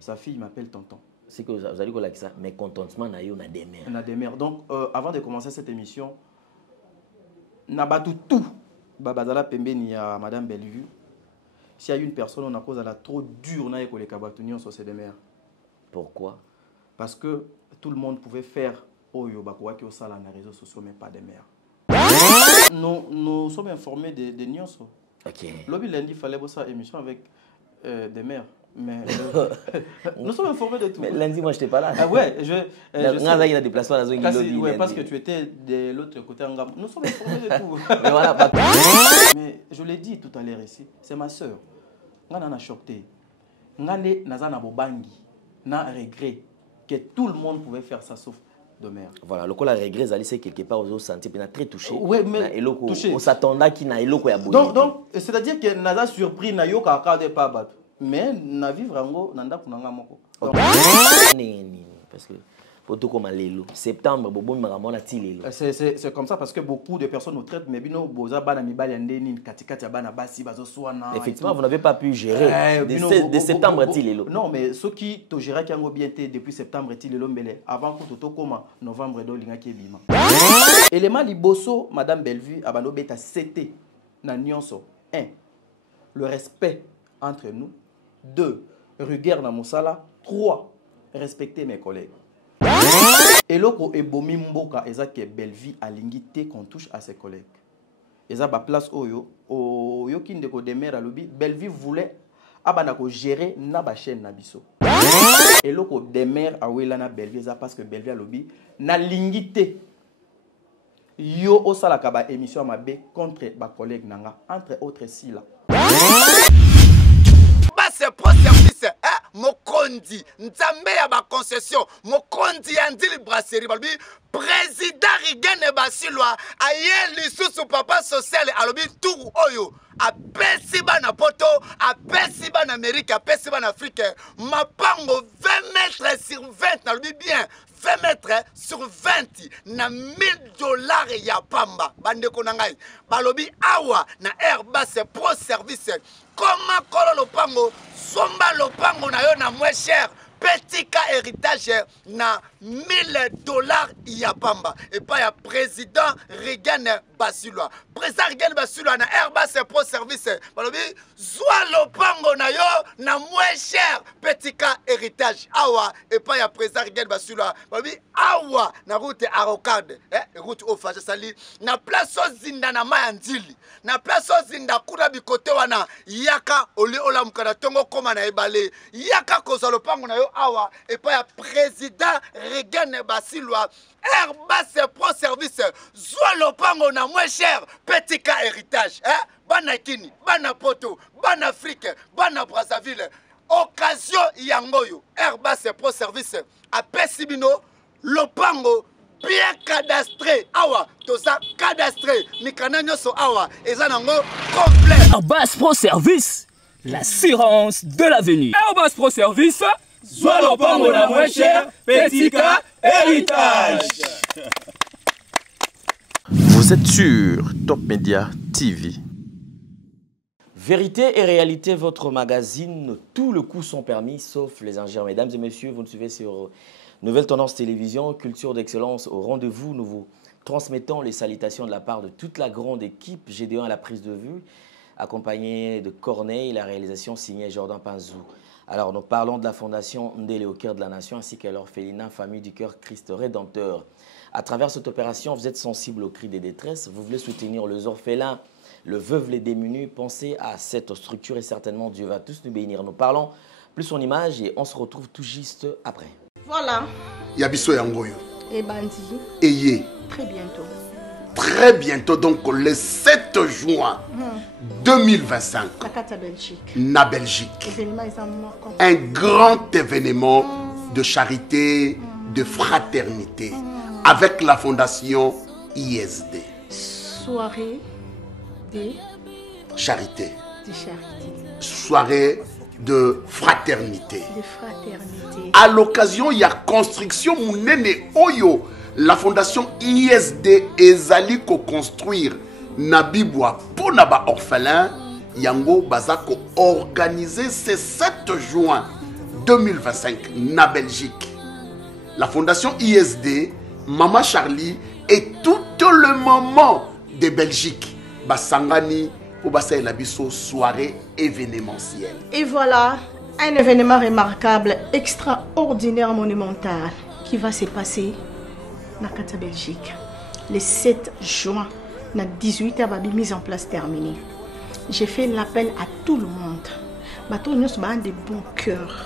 Sa fille m'appelle tonton. C'est que vous allez dire ça, mais contentement, on a des mères. On a des mères. Donc, avant de commencer cette émission, on a tout. Babazala Pembeni à Madame Bellevue. S'il y a une personne, on a cause à la trop dure, on a école les sur ces des mères. Pourquoi? Parce que tout le monde pouvait faire Oyo Bakoua qui au salon dans les réseaux sociaux, mais pas des mères. Nous sommes informés des nuances. Ok. Lobby lundi, il fallait bosser une émission avec des mères. Mais nous sommes informés de tout. Mais lundi, moi, je n'étais pas là. Ah ouais, il y a des déplacements à la zone de ouais, parce que tu étais de l'autre côté en gamme. Nous sommes informés de tout. Mais voilà, pas... Mais je l'ai dit tout à l'heure ici, c'est ma soeur. On a choqué. On a bobangi, on a regret que tout le monde pouvait faire ça sauf de mère. Voilà, le coup la regret, c'est quelque part aux senti, puis on a très touché. Oui, mais touché. On s'attendait qu'il n'a eloko ya donc c'est-à-dire que n'a surpris na yo ka de pas battre. Mais na vivre ngo nanda kunanga moko. Parce que pour tout comme lelo septembre bobo maramona ti lelo. C'est comme ça parce que beaucoup de personnes nous traitent mais bino boza bana mibali ndeni katikati ya bana basi bazo swana. Effectivement, vous n'avez pas pu gérer de septembre ti lelo. Non, mais ceux qui to gérer qui ngo bien depuis septembre ti lelo mbele avant que toto koma novembre do linga ki bima. Élément liboso Madame Bellevue abano beta CT na nyonso. 1. Le respect entre nous. 2. Rigueur dans mon sala. 3. Respecter mes collègues. Et loko ebomi mboka ezake Bellevue alingité qu'on touche à ses collègues. Eza ba place oyo oyo kinde ko demer alobi Bellevue voulait abana ko gérer na ba chaîne na biso. Et loko demer awela na Bellevue eza parce que Bellevue alobi na lingité yo osala ka ba émission mabe contre ba collègue nanga entre autres si là. C'est pro service mokondi nzambe ya ba concession mokondi ya ndili brasserie balbi président Rigene Basilwa aye lisusu papa social alobi tour oyo apesi bana poto apesi bana Amérique apesi bana Afrique mapango 20 mètres sur 20 alobi bien 20 mètres sur 20 na $1000 ya pamba bande konangai balobi awa na Airbus pro service comment kolo lopango somba lopango na yo na moins cher petit cas héritage na $1000 ya pamba et pas ya président Rigene Basilwa président Rigene Basilwa na Airbus pro service balobi zwa lopango na yo na moins cher petit cas héritage awa et pas ya président Rigene Basilwa balobi awa na route Arocade route au Faja sali na place ozinda na mayandili na place ozinda kuna bikote wana yaka oli ola mukana tongo koma na ebale yaka koza lopango na yo awa et pas ya président Rigene Basilwa Airbus pro service zwa lopango na moins cher petit cas héritage bana kini bana poto bana Afrique bana Brazzaville occasion yangoyo Airbus pro service apesi bino lopango bien cadastré awa toza cadastré mikana nyoso awa eza nango complet. Airbus Pro Service, l'assurance de l'avenir. Airbus Pro Service, soit lopango na moins cher, petit cas héritage. Vous êtes sur Top Media TV. Vérité et réalité, votre magazine, tous les coups sont permis, sauf les ingénieurs. Mesdames et messieurs, vous nous suivez sur Nouvelle Tendance Télévision, Culture d'Excellence au rendez-vous. Nous vous transmettons les salutations de la part de toute la grande équipe Gédéon à la prise de vue, accompagné de Corneille, la réalisation signée Jordan Panzou. Alors, nous parlons de la Fondation Ndélé au cœur de la nation ainsi qu'à l'orphelinat Famille du Cœur Christ Rédempteur. À travers cette opération, vous êtes sensible aux cris des détresses, vous voulez soutenir les orphelins, le veuve, les démunis. Pensez à cette structure et certainement Dieu va tous nous bénir. Nous parlons plus en images et on se retrouve tout juste après. Voilà. Yabiso Yangoyo. Et Bandi. Ayez. Très bientôt. Très bientôt, donc le 7 juin 2025. Na Belgique. Un grand événement de charité, de fraternité avec la fondation ISD. Soirée de charité. De charité. Soirée de fraternité. De fraternité. À l'occasion, il y a construction Mounene Oyo. La fondation ISD ezali ko construire Nabibwa pour naba orphelin. Yango Bazako organisé ce 7 juin 2025 na Belgique. La fondation ISD, Maman Charlie et tout le moment de Belgique. Basangani pour passer la soirée événementielle. Et voilà, un événement remarquable, extraordinaire, monumental, qui va se passer dans la Belgique. Le 7 juin, à 18h, mise en place terminée. J'ai fait l'appel à tout le monde. Bateau nous sommes des bons cœurs.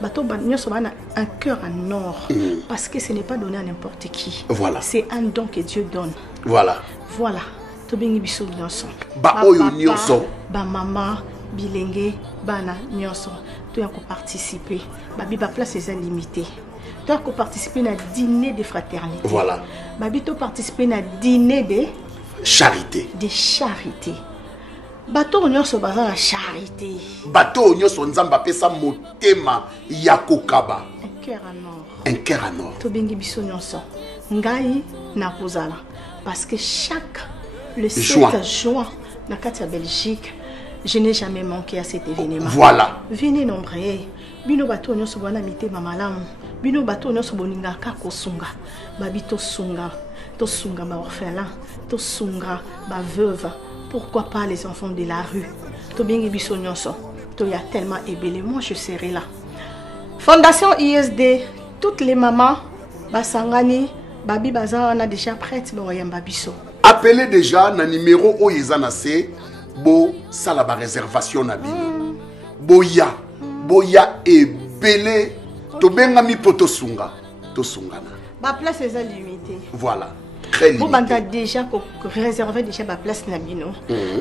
Bateau nous sommes un cœur en or. Parce que ce n'est pas donné à n'importe qui. Voilà. C'est un don que Dieu donne. Voilà. Voilà. Tobengi biso nyonso. Ba oyo nyonso. Ba maman, bilenge, bana nyonso. Tu as participer. Babi ba place est limitée. Tu as participer à dîner de fraternité. Voilà. Babi tu participer à dîner de charité. De charité. Bateau nyonso baza la charité. Bateau nyonso nzamba pesa motema yakokaba. Un cœur en or. Un cœur en or. Tobengi biso nyonso. Ngai na kozala parce que le 7 juin dans la Belgique, je n'ai jamais manqué à cet événement. Voilà. Venez nombreux. Bino bateau nyonso bana mité mamalam. Bino bateau nyonso boninga kako sunga. Babi to sunga ba orphelin, to sunga ba veuve. Pourquoi pas les enfants de la rue? To bien biso nyonso. To y a tellement ébélé, moi je serai là. Fondation ISD, toutes les mamans basangani, babi baza on a déjà prête ba yamba biso. Appelez déjà na numéro oyezana c'est bo sala ba réservation na bino. Boya et belé to benga mi poto sunga to sungana. Ba place est limitée. Voilà. Très limité. Vous avez déjà réservé déjà ma place Nabino.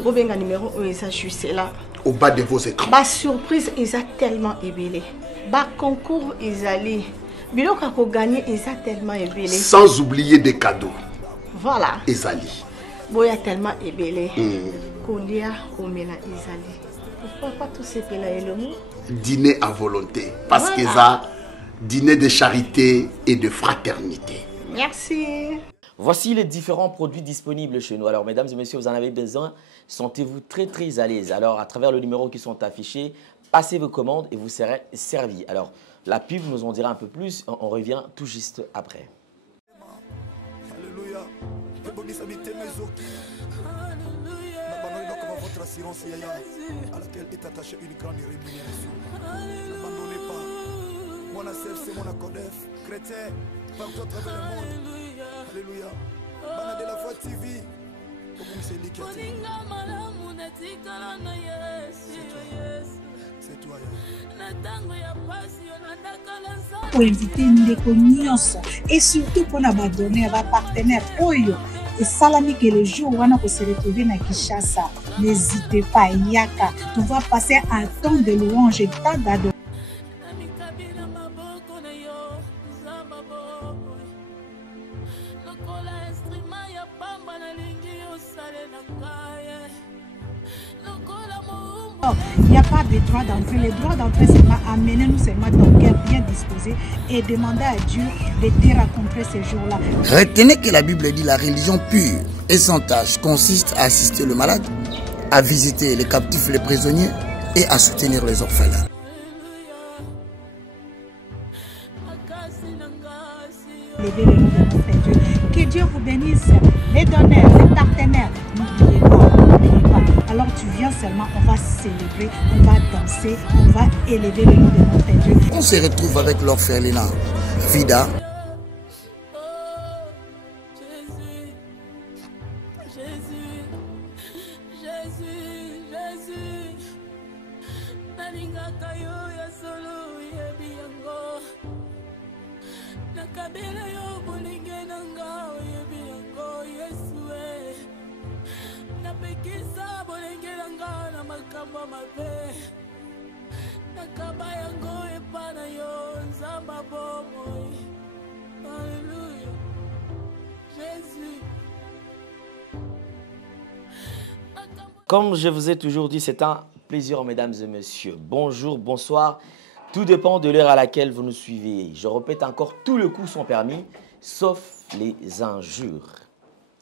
Vous avez un numéro où ils juste là. Au bas de vos écrans. Ma surprise, ils ont tellement ébélé. Ma concours, ils allaient. Bilo kako gagné, ils ont tellement ébélé. Sans oublier des cadeaux. Voilà. Isali. Boya tellement ébélé. Kolia, Omela, Isali. Pourquoi pas tous ces pays-là et le mot? Dîner à volonté. Parce qu'ils ont dîner de charité et de fraternité. Merci. Voici les différents produits disponibles chez nous. Alors, mesdames et messieurs, vous en avez besoin. Sentez-vous très à l'aise. Alors, à travers le numéro qui sont affichés, passez vos commandes et vous serez servis. Alors, la pub nous en dira un peu plus. On revient tout juste après. Alléluia. Votre assurance à laquelle est attachée une grande rémunération. N'abandonnez pas. Mon ACF, c'est mon ACODEF, chrétien, partout à travers le monde. Alléluia. Bana de la foi TV. C'est toi. Pour inviter ndeko nyonso et surtout pour abandonner à partenaire Oyo et Salami que le jour où on se retrouver na Kinshasa, n'hésitez pas, Yaka, tu vas passer un temps de louange et tant d'adoration. Il n'y a pas de droit d'entrée. Le droit d'entrée, c'est amener nous seulement ton cœur bien disposé et demander à Dieu de te rencontrer ces jours-là. Retenez que la Bible dit la religion pure et sans tâche consiste à assister le malade, à visiter les captifs, les prisonniers et à soutenir les orphelins. Levez le nom de notre Dieu. Que Dieu vous bénisse. Les donneurs, les partenaires, n'oubliez pas. Alors tu viens seulement, on va célébrer, on va danser, on va élever le nom de notre Dieu. On se retrouve avec l'orphelinat Vida. Comme je vous ai toujours dit, c'est un plaisir, mesdames et messieurs. Bonjour, bonsoir. Tout dépend de l'heure à laquelle vous nous suivez. Je répète encore, tous les coups sont permis, sauf les injures.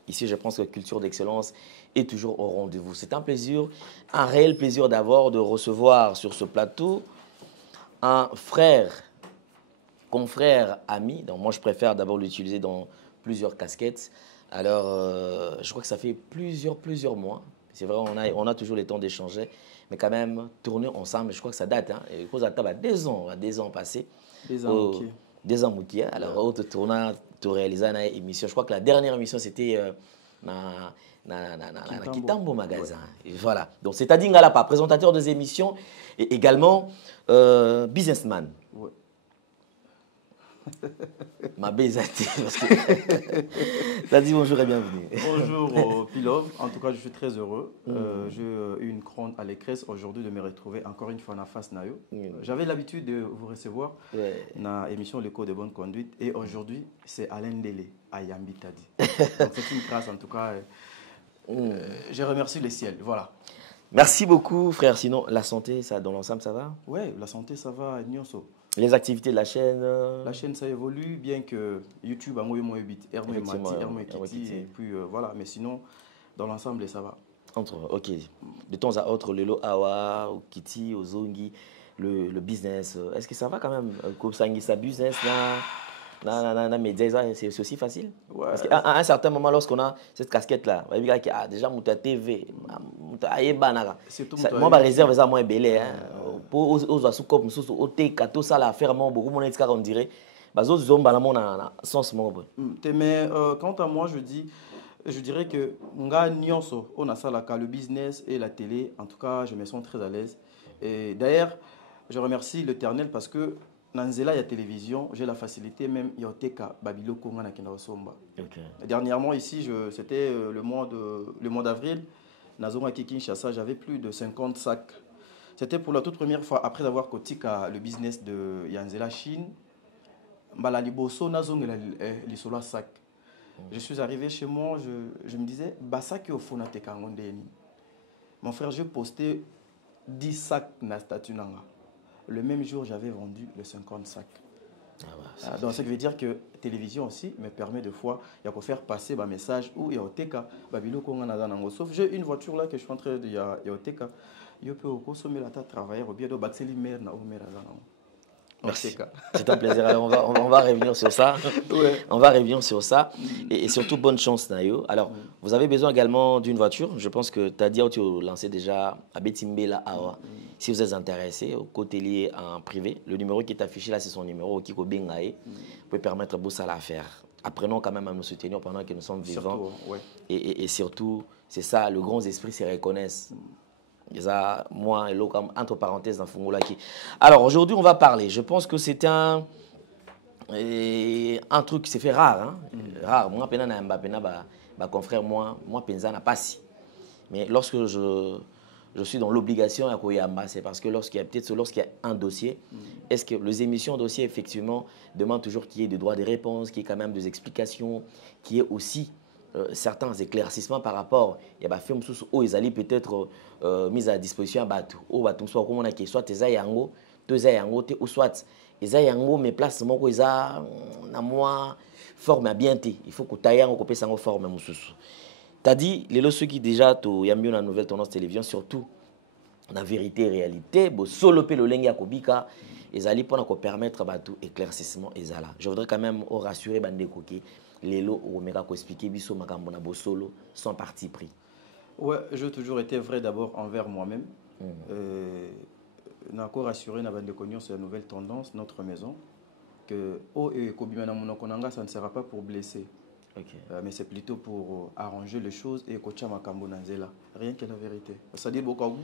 Ici, je pense que Culture d'Excellence est toujours au rendez-vous. C'est un plaisir, un réel plaisir d'avoir, de recevoir sur ce plateau un frère, confrère, ami. Donc moi, je préfère d'abord l'utiliser dans plusieurs casquettes. Alors, je crois que ça fait plusieurs mois. C'est vrai, on a toujours le temps d'échanger. Mais quand même, tourner ensemble, je crois que ça date. Hein. Et cause à 2 ans passés. 2 ans, ok. 2 ans, alors, on tourne, tu réalises une émission. Je crois que la dernière émission, c'était dans Kitambo Magasin. Ouais. Voilà. Donc, c'est-à-dire, là, pas présentateur des émissions et également businessman. Ouais. Ma baisati, parce que ça dit bonjour et bienvenue. Bonjour Pilov, en tout cas je suis très heureux. J'ai eu une grande allégresse aujourd'hui de me retrouver encore une fois en face Nayo. J'avais l'habitude de vous recevoir dans l'émission Le Code de Bonne Conduite et aujourd'hui c'est Alain Délé à Yambi Tadi. C'est une grâce en tout cas. Je remercie le ciel, voilà. Merci beaucoup frère, sinon la santé, ça, dans l'ensemble ça va? Oui, la santé ça va, Nyonso. Les activités de la chaîne La chaîne, ça évolue, bien que YouTube a moins vite, et puis voilà, mais sinon, dans l'ensemble, ça va. Ok. De temps à autre, le Awa, au Kiti, au Zongi, le business, est-ce que ça va quand même? Comme ça, business, c'est aussi facile? Ouais. Parce qu'à un certain moment, lorsqu'on a cette casquette-là, on va dire que déjà, mon TV, moi, je réserve ça moins belé. Pour aux assoupes, au TK, tout ça, la faire, beaucoup mon état, on dirait. Mais quant à moi, je dirais que on a ça là, le business et la télé. En tout cas, je me sens très à l'aise. Et d'ailleurs, je remercie l'Éternel parce que dans la télévision, j'ai la facilité même Yoteka Babilo Konga Somba. Dernièrement ici, c'était le mois d'avril, Nazonga Kinshasa, j'avais plus de 50 sacs. C'était pour la toute première fois après avoir kotika le business de Yanzela Chine. Mbala liboso Nazonga les solo sac. Je suis arrivé chez moi, je me disais basaki au fonate kangondeni. Mon frère, j'ai posté 10 sacs na statut nanga. Le même jour, j'avais vendu les 50 sacs. Donc, ça veut dire que la télévision aussi me permet de fois de faire passer un message ou il y a Oteka, sauf j'ai une voiture là que je suis en train de Oteka. Je peux consommer la travailler au bien de bâtir l'immer na Merci. C'est un plaisir. Alors, on va revenir sur ça. Ouais. On va revenir sur ça. Et surtout, bonne chance, Nayo. Alors, vous avez besoin également d'une voiture. Je pense que Tadia, tu as lancé déjà à Betimbela Awa. Si vous êtes intéressé, au côté lié en privé, le numéro qui est affiché là, c'est son numéro Kiko Bengae. Vous pouvez permettre de ça à faire. Apprenons quand même à nous soutenir pendant que nous sommes vivants. Surtout, ouais. Et surtout, c'est ça, le grand esprit se reconnaissent. Moi et l'autre, entre parenthèses, dans Fungola. Alors aujourd'hui, on va parler. Je pense que c'est un truc qui s'est fait rare. Hein? Rare. Moi, confrère, moi, Penza n'a pas si. Mais lorsque je suis dans l'obligation à Koyamba, c'est parce que lorsqu'il y a un dossier, est-ce que les émissions dossiers, effectivement, demandent toujours qu'il y ait des droits de réponse, qu'il y ait quand même des explications, qu'il y ait aussi certains éclaircissements par rapport il y a des films où ils allaient peut-être mis à disposition à Batou ou Batou soit comme on a qui soit tes ayango deux ayango ou soit les ayango mais place mon quoi ils a na moi forme à bien té il faut que tayango copie sango forme mususu t'as dit les ceux qui déjà to yambi na nouvelle tendance télévision surtout la vérité et réalité bo solo pe le lengi akobika ils allaient pour nous permettre Batou éclaircissement et là je voudrais quand même rassurer bande coquille les lots où on m'a expliqué biso makambona bosolo sans parti pris. Ouais, j'ai toujours été vrai d'abord envers moi-même. N'a encore rassuré na bande cognon sur la nouvelle tendance notre maison que et kobimana monokonanga ça ne sera pas pour blesser. Okay. Mais c'est plutôt pour arranger les choses et kocha makambona nzela. Rien que la vérité. Ça dit beaucoup.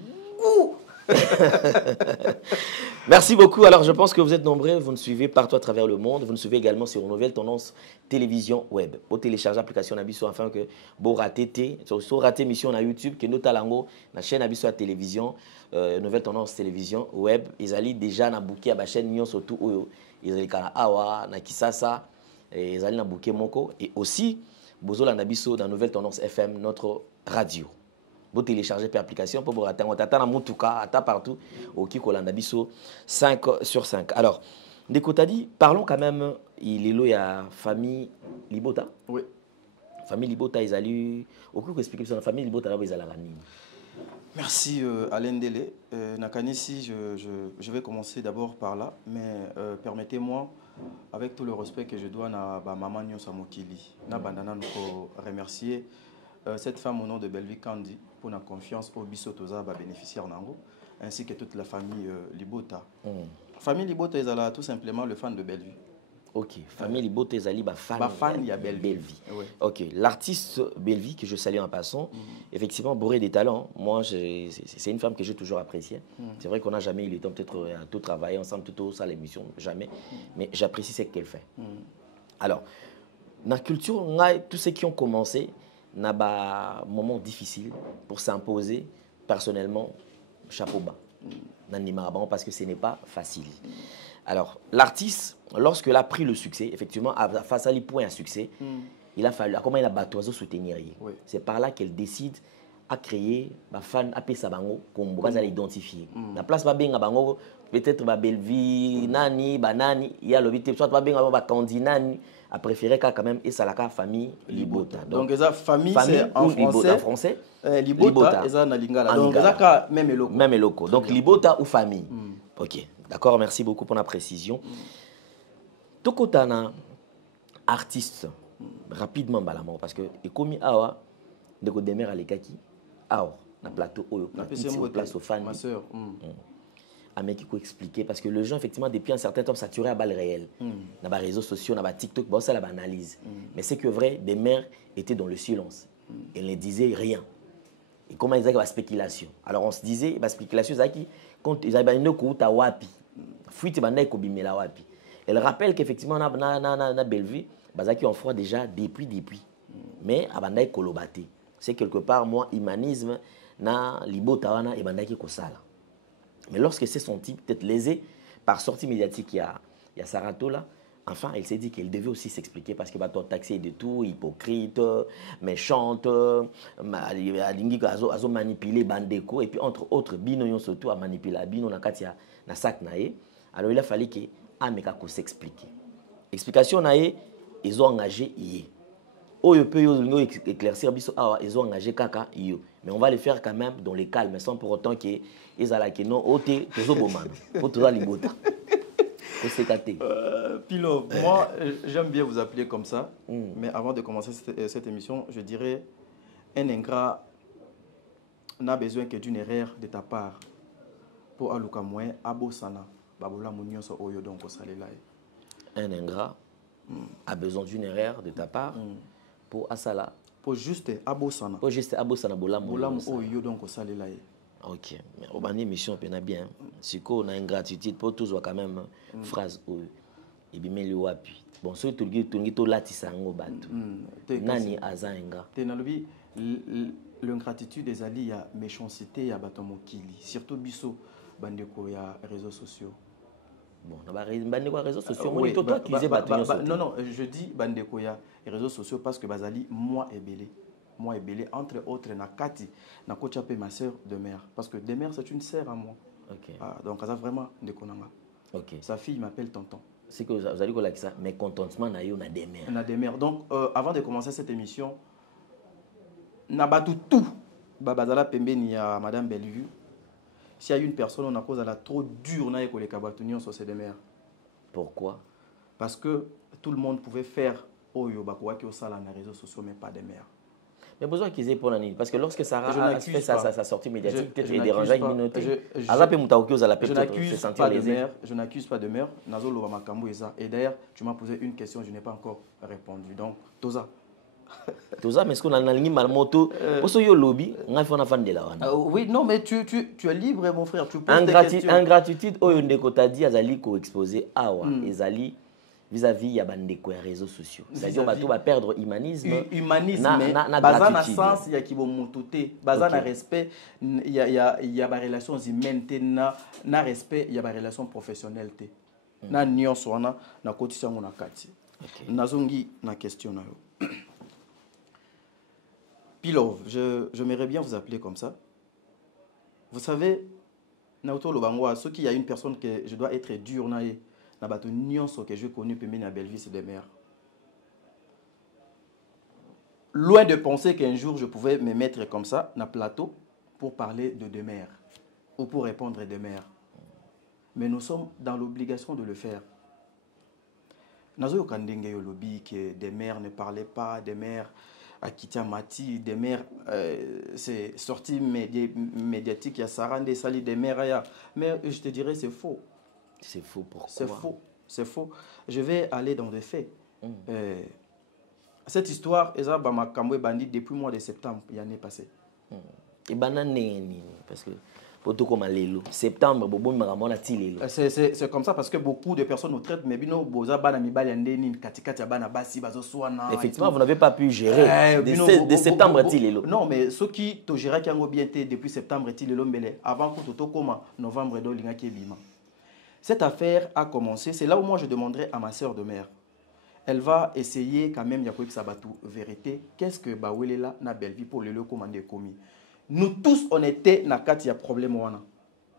Merci beaucoup. Alors, je pense que vous êtes nombreux, vous nous suivez partout à travers le monde. Vous nous suivez également sur Nouvelle Tendance Télévision Web. Vous téléchargez l'application Nabiso afin que vous ratez mission à YouTube, que nous talango, la chaîne Nabiso à télévision, Nouvelle Tendance Télévision Web. Ils allaient déjà na bouquet à la chaîne Nyon surtout ils allaient à Awa, na Kisasa, ils allaient na bouquet Moko et aussi Bozola Nabiso dans Nouvelle Tendance FM, notre radio. Vous téléchargez l'application pour vous rater. On t'attend à Moutouka, à partout, au Kikolanda Bisso, 5 sur 5. Alors, Ndeko t'a dit, parlons quand même, il est là, il y a famille Libota. Oui. Famille Libota, ils allaient. Au coup, expliquer sur la famille Libota, là, ils allaient à Merci Alain Dele. Nakanisi, je vais commencer d'abord par là, mais permettez-moi, avec tout le respect que je dois à maman Nyon Samokili, na bandana nous remercier cette femme au nom de Bellevue Kandi pour la confiance au Bissotoza bénéficiaire Nango, ainsi que toute la famille Libota. Famille Libota est tout simplement le fan de Bellevue. Ok, famille Libota est fan il y a Bellevue. Ouais. Ok, l'artiste Bellevue que je salue en passant, effectivement bourré des talents. Moi, c'est une femme que j'ai toujours appréciée. C'est vrai qu'on n'a jamais eu le temps peut-être à tout travailler ensemble, tout ça l'émission, jamais. Mais j'apprécie ce qu'elle fait. Alors, dans la culture, tous ceux qui ont commencé, n'a pas moment difficile pour s'imposer personnellement, chapeau bas. Parce que ce n'est pas facile. Alors, l'artiste, lorsqu'il a pris le succès, effectivement, face à lui pour un succès, il a fallu, comment il a battu soutenir. C'est par là qu'elle décide à créer des fans, à payer bango, comme on va l'identifier. La place va bien bango, peut-être ba Bellevue, nani, banani, il y a le vite, soit va bien ba Kandi nani, a préféré quand même et ça la famille Libota. Donc la famille c'est en français. Libota, ça na lingala. Donc ça même loco. Même loco. Donc Libota ou famille. Ok. D'accord, merci beaucoup pour la précision. Tokotana artiste rapidement balamor parce que et comme awa de ko demer à lekaki awa na plateau oyo place aux fans. Ma sœur. Qui peut expliquer parce que les gens effectivement depuis un certain temps saturés à balles réelles dans les réseaux sociaux, dans les TikTok, bon ça la analyse. Mais c'est que vrai, des mères étaient dans le silence. Elles ne disaient rien. Et comment ils avaient la spéculation. Alors on se disait la spéculation c'est qui quand ils avaient une coupe à wapi. Fuite bandai ko bimela wapi. Elle rappelle qu'effectivement na Bellevue, bazaki en froid déjà depuis. Mais abandai kolobate. C'est quelque part moi humanisme na libota wana et bandaki ko sala. Mais lorsque c'est senti peut-être lésé par sortie médiatique, il y a Sarato là, enfin, elle s'est dit qu'elle devait aussi s'expliquer parce qu'elle va taxer de tout, hypocrite, méchante, a manipulé Bandeko, et puis entre autres, Bino surtout a manipulé Bino na katia na sac nae. Alors il a fallu que Ameka s'explique. Explication nae, ils ont engagé hier. Oh, il peut éclaircir, ils ont engagé Kaka, mais on va le faire quand même dans les calmes, sans pour autant qu'ils aient que non, Pilo, moi j'aime bien vous appeler comme ça, mais avant de commencer cette émission, je dirais un ingrat n'a besoin que d'une erreur de ta part pour aluka moins abosana babola munyo so oyo donc salela. Un ingrat a besoin d'une erreur de ta part. Pour Asala. Pour juste Abosana. Pour juste Abosana Bolam. Bolam Oyo donc au Salelaye. Ok. Mais au bani mission peut bien. Si on a une gratitude pour tous quand même phrase Oyo. Et bien mais le wapi. Bon so tout to latisango batu. Nani azainga. Tenalobi l'ingratitude des alliés ya méchanceté ya batomokili. Surtout biso bandeko ya réseaux sociaux. Bon, on va réseaux sociaux. Non, je dis bandeko ya réseaux sociaux parce que bazali moi et belé entre autres na Kati na kochape ma sœur de mère parce que de mère c'est une sœur à moi. OK. Donc ça vraiment de konanga. OK. Sa fille m'appelle tonton. C'est que vous allez dire ça mais contentement na yo na des mères. Na des mères. Donc avant de commencer cette émission na batu tout babazala pembeni ya madame Bellevue. S'il y a une personne, on a cause à la trop dure na école kabatunion sur ces mères. Pourquoi? Parce que tout le monde pouvait faire oyo bakoa ki osala na réseaux sociaux mais pas des mères. Mais besoin qu'ils aient pour l'année parce que lorsque Sarah a fait sa sortie médiatique, peut-être il dérangeait une communauté. Je n'accuse pas de mère. Nazolo Makambo eza. Et d'ailleurs, tu m'as posé une question, je n'ai pas encore répondu. Donc, Toza. Toza, mais est-ce qu'on a une ligne malmoto? Parce que yo lobby, on a fait un fan de la wana. Oui, non, mais tu es libre, mon frère. Tu poses des questions. Ingratitude, oyo ndeko t'a dit, azali ko exposé awa, ezali vis-à-vis ya bandeko ya réseaux sociaux. C'est-à-dire bato va perdre humanisme. Humanisme, baza na sens ya ki bo mototé, baza na respect, il y a ba relations humaines na respect, il y a ba relations professionnelles té. Na nyonso wana na kotisa ngona kati. Nazongi na question na yo. Pilov, j'aimerais bien vous appeler comme ça. Vous savez, Naoto Lobangwa, ce qu'il y a une personne que je dois être dur, que j'ai connu à Bellevue, c'est des mères. Loin de penser qu'un jour je pouvais me mettre comme ça, na plateau, pour parler de demeure ou pour répondre demeure. Mais nous sommes dans l'obligation de le faire. Nazo Kandenge Yolobi que des mères ne parlaient pas, des mères à Kitiamati, des mères, c'est sorti médiatique, il y a Sarande Sali, des mères, mais je te dirais c'est faux. C'est faux, pourquoi? C'est faux, c'est faux. Je vais aller dans les faits. Cette histoire, Eza Bamakamwe Bandit depuis le mois de septembre, l'année passée. Et banane, parce que septembre, c'est comme ça parce que beaucoup de personnes nous traitent, mais effectivement, vous n'avez pas pu gérer de septembre. Non, mais ceux qui te gèrent qui ont bien été depuis septembre, avant que tout comment novembre. Cette affaire a commencé, c'est là où moi je demanderai à ma soeur de mère. Elle va essayer quand même, Yakoub Sabatou, vérité, qu'est-ce que Bawelela na Belleville pour le commander commis. Nous tous, on était dans le cas problème.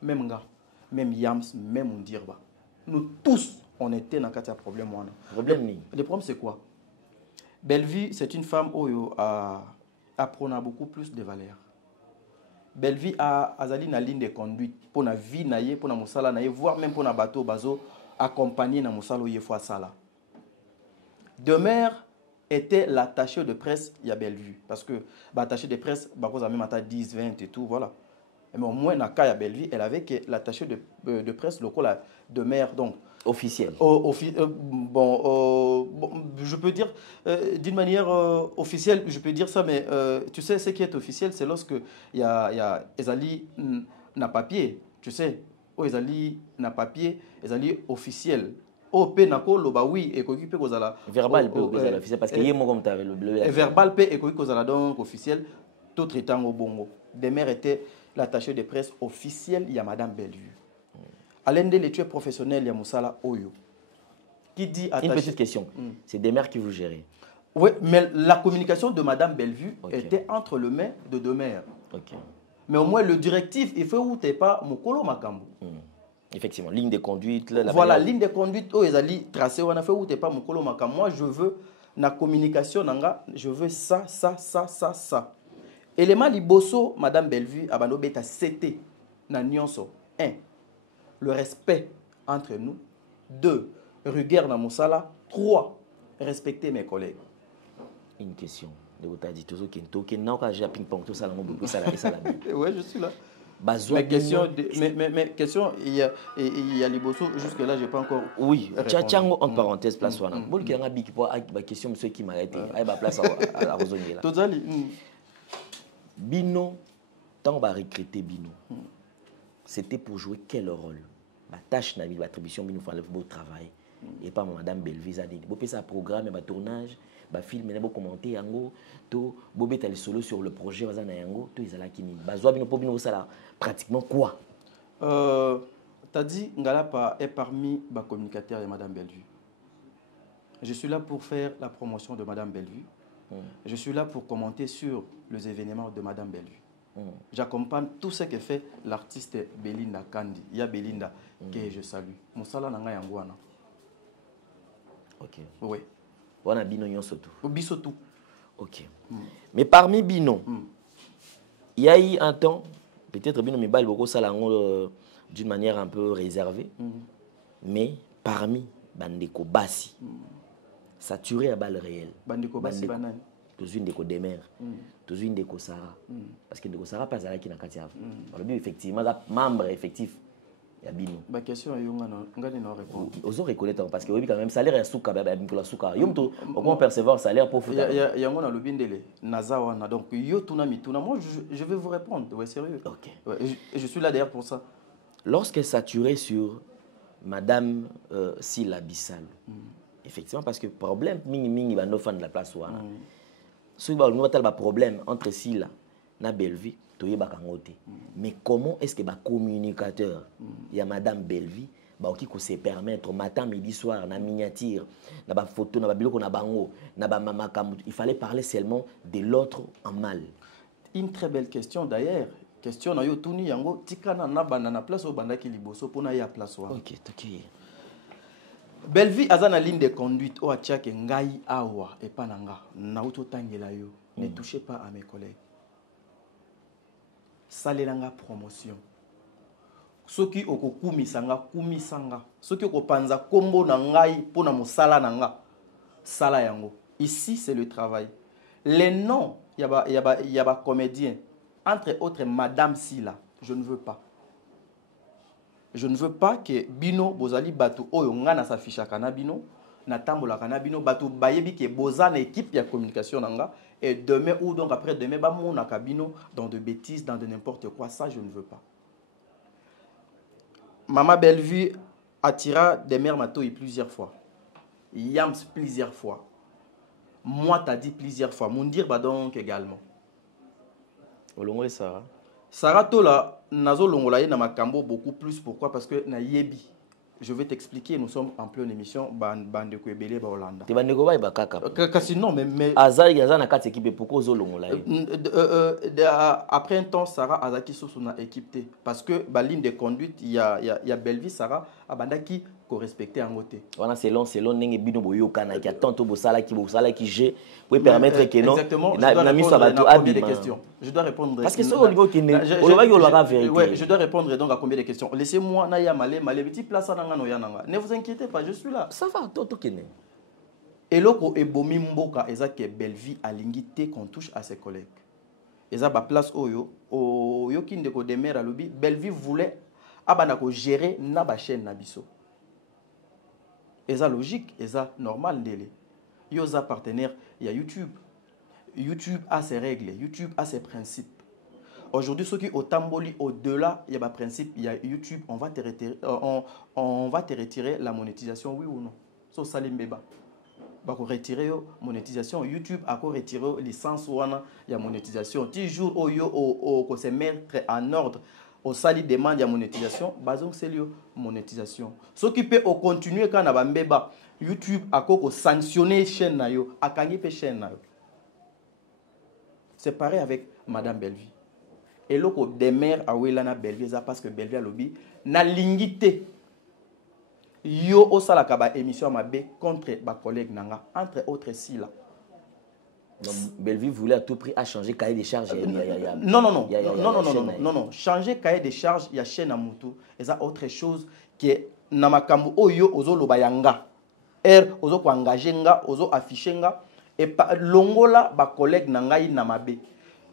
Même gars, même Yams, même Undirba. Nous tous, on était dans le cas problème. Le problème, c'est quoi? Belleville, c'est une femme qui apprend beaucoup plus de valeurs. Belleville a une ligne de conduite pour la vie, pour la moussala, voire même pour la bateau, accompagner la moussala ou sala. Demeure était l'attaché de presse, il y a Bellevue. Parce que l'attaché de presse, il même à 10, 20 et tout, voilà. Mais au moins, dans le cas de Bellevue, elle avait que l'attaché de presse local de maire, donc. Officiel. Je peux dire, d'une manière officielle, je peux dire ça, mais tu sais, ce qui est officiel, c'est lorsque il y a Ezali n'a papier, tu sais. Ezali n'a papier, Ezali officiel. Oui, et verbal officiel parce que verbal et donc officiel tout traitant au bongo. Demeure était l'attaché de presse officiel, il y a Madame Bellevue. Alain de l'étude professionnelle, il y a Moussala Oyo. Qui dit attaché... Une petite question, c'est Demeure qui vous gérez? Oui, mais la communication de Madame Bellevue était entre le maire de Demeure. Mais au moins le directif, il faut où t'es pas Mokolo Makambo. Effectivement, ligne de conduite. Voilà, ligne de conduite, oh, ils allaient tracer, on a fait où t'es pas mon colo maka. Moi, je veux, la communication, je veux ça. Élément liboso, Madame Bellevue, abano beta CT, na nyonso. 1. Le respect entre nous. 2. Rigueur na moussala. 3. Respecter mes collègues. Une question. De vous dit tout ça, ping-pong, tout ça, ouais, je suis là. Mais question, il y a les bossos, jusque-là, je n'ai pas encore. Oui, Tchatchango, entre parenthèses, place Wana. Bon, il y a une question, monsieur qui m'a été. Il y a place à la Rosonier. Bino, tant qu'on va recruter Bino, c'était pour jouer quel rôle? Ma tâche, ma attribution, Bino, il fallait beau travail. Et pas Madame Bellevue, ça dit. Vous faites un programme, un tournage. Film mais commenter yango to bobé les solo sur le projet bazana yango to izala kini bazwa bino po bino sala pratiquement quoi t'as dit Ngalapa est parmi les communicateurs de Madame Bellevue. Je suis là pour faire la promotion de Madame Bellevue. Je suis là pour commenter sur les événements de Madame Bellevue. J'accompagne tout ce que fait l'artiste Belinda Kandi. Il y a Belinda que je salue. Moussala nanga yangwana. OK. Oui. On a Bino Nyonsotou. Bisotou. Ok. Mais parmi Bino, il y a eu un temps, peut-être Bino Mibal beaucoup ça d'une manière un peu réservée, mais parmi Bandeko Bassi, saturé à balles réelles. Bandeko Bassi banane. Tous une déco des mères, tous une déco Sarah. Parce que déco Sarah pas à la qui n'a qu'à tirer. Effectivement, membre effectif. Il y a Bino. Ma question est on répond. Aux autres reconnaître parce que oui quand même salaire est souka la souka. Yomto au moins percevoir salaire pour il y a on a le bindele nazawana donc yo tuna mituna moi je vais vous répondre ouais sérieux. OK. Ouais, et je suis là derrière pour ça. Lorsqu'elle saturée sur Madame Sila Bissal. Effectivement parce que problème mingi ba no fan de la place wana. Ce ba no tal ba problème entre Sila na Bellevue. Mais comment est-ce que les communicateurs, il y a Madame Bellevue, qui peut se permettre matin, midi, soir, na miniature, na photo, na biloko, na bango, na mama kamut. Il fallait parler seulement de l'autre en mal. Une très belle question d'ailleurs. Question na yo tuni yango tikana na banana place au bandaki liboso pour na ya place wa. OK. Bellevue azana ligne de conduite o atiake ngai awa et pananga na auto tangela yo. Ne touchez pas à mes collègues. salelanga promotion. Soki okokumisanga kumisanga. Soki okopanza kombo na ngai pona mosala na nga sala yango. Ici c'est le travail. Les noms yaba comédien entre autres Madame Sila, je ne veux pas. Je ne veux pas que bino bozali batu oyo nga na s'afficha kana bino na tambola kana bino batu bayebi ke boza na équipe ya communication nanga et demain ou donc après demain ba mona kabino dans de bêtises dans de n'importe quoi, ça je ne veux pas. Maman Bellevue attira des mères matoi plusieurs fois. Yams plusieurs fois. Moi t'as dit plusieurs fois. Mundir ba donc également. Olongo Sarah. Sarah Tola nazo longola ye na makambo beaucoup plus. Pourquoi? Parce que na yebi. Je vais t'expliquer, nous sommes en pleine émission bande ko ebele ba Hollanda. Te bande ko ba kaka. Kasi non mais Azali na kati équipe pourquoi zo longola ye. Après un temps Sarah azaki sous na équipe parce que ba ligne de conduite il y a Bellevue Sarah abandaki ko respecter en côté. Voilà selon nenge bino boyo kana ki attente bosala ki j'ai pour permettre que non. Exactement. Na miso bato abi des questions. Je dois répondre. Parce que c'est au niveau qui ne on vérité. Ouais, je dois répondre donc à combien de questions. Laissez-moi na ya malé petit place na no yananga. Ne vous inquiétez pas, je suis là. Ça va toto kene. Eloko ebomi mboka ezake Bellevue alingité qu'on touche à ses collègues. Eza ba place oyo kinde ko demer alobi Bellevue voulait abana ko gérer na ba chaîne na biso. Eza logique, eza normal ndele. Yoza partenaire, il y a YouTube. YouTube a ses règles, YouTube a ses principes. Aujourd'hui, ceux qui au tamboli au-delà, il y a un principe, il y a YouTube, on va te retirer la monétisation, oui ou non. So salim beba. Bah retirer monétisation, YouTube a retirer licence ou il y a monétisation. Toujours au se mettre en ordre. Au sali demande ya monétisation, bazong c'est lieu monétisation. Ce qui peut continuer quand na bambeba YouTube a sanctionner chaîne na yo, akangi pe chaîne na yo. C'est pareil avec Madame Bellevue. Et loko demer awelana Bellevue ça parce que Bellevue a lobby na lingité. Yo osala ka ba émission mabe contre ba collègue nanga entre autres si là. Donc, Bellevue voulait à tout prix à changer cahier des charges. Non. Changer cahier des charges, il y a chaîne à Moutou. Et ça, autre chose qui est Namakambu Oyo, Ozo Lobayanga. Ozo ko engagé nga, Ozo affiché nga. Et Longola, ba collègue Nangaï Namabe.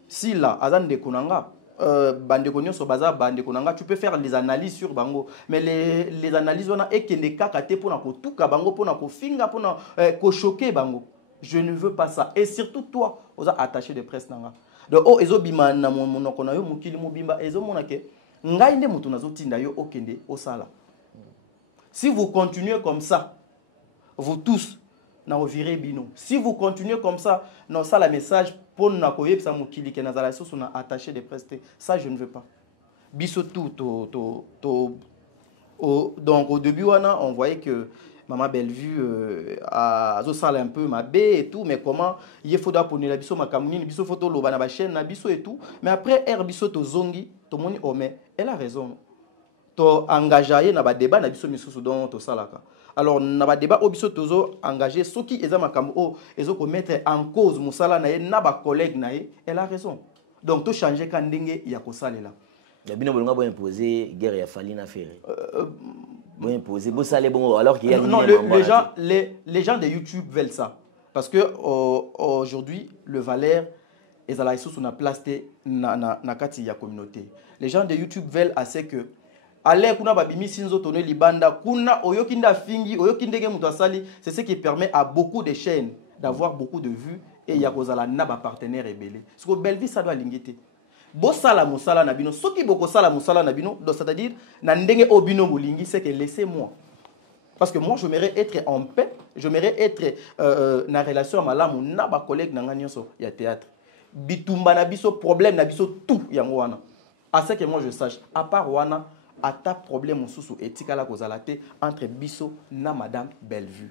Si là, Azan de Konanga, Bande Konyo Sobaza, Bande Konanga, tu peux faire les analyses sur Bango. Mais les analyses, on a ekende kakate pour na ko tuka Bango, pour na ko finga, pour na ko choquer Bango. Je ne veux pas ça. Et surtout toi, vous êtes attaché de presse. Donc, oh, ezo bima na monoko na yo mukili mobimba ezo monake ngai nde mutu nazo tinda yo okende osala. Si vous continuez comme ça, vous tous na oviré bino. Si vous continuez comme ça, non ça la message pour na koyeb sa mukili ke nazala so na attaché de presse. Ça je ne veux pas. Biso tout donc au début on voyait que Maman Bellevue a un peu ma baie et tout, mais comment il faut d'appeler la biso makamuni, biso photo loba na ba chaîne na biso et tout, mais après biso to zongi, to moni ome, elle a raison. To engagé na ba débat na biso misusu don to salaka. Alors na ba débat biso tozo engagé soki eza makambo o ezo ko mettre en cause musala na ye na ba collègue na ye, elle a raison. Donc to changer kan ndenge ya ko salela. Ya bino bolonga bo imposer guerre ya Falina Ferré. Imposer bon ça les bon alors qu'il y a non les gens de YouTube veulent ça parce que aujourd'hui le Valère et ça la sous na place na kati ya communauté. Les gens de YouTube veulent assez que aller kuna babimi sinzo toné libanda kuna oyokinda fingi oyokindege mutu asali, c'est ce qui permet à beaucoup de chaînes d'avoir beaucoup de vues et ya kozala na ba partenaire ebele. Parce que Bellevue ça doit lingiter. Bosala musala na bino soki boko sala musala na bino donc c'est-à-dire na ndenge obino molingi c'est que laissez-moi parce que moi je j'aimerais être en paix, j'aimerais être na relation malamu na ba collègue na nganyonso ya théâtre bitumba na biso problème na biso tout yango wana à ce que moi je sache à part wana ata problème mususu etikala kozala te entre biso na Madame Bellevue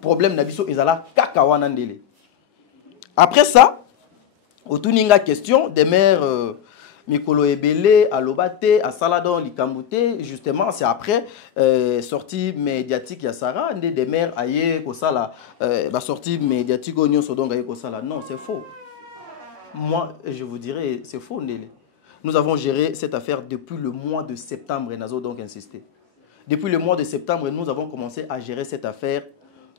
problème na biso ezala kaka wana ndele. Après ça Otuninga question des mères Mikolo Ebele, Alobate, à Saladon, Likambouté, justement, c'est après sortie médiatique ya Sarah, des mères aye Kosala, sortie médiatique Onyo Sodong aye Kosala. Non, c'est faux. Moi, je vous dirais, c'est faux, Ndele. Nous avons géré cette affaire depuis le mois de septembre et nous avons donc insisté. Depuis le mois de septembre, nous avons commencé à gérer cette affaire.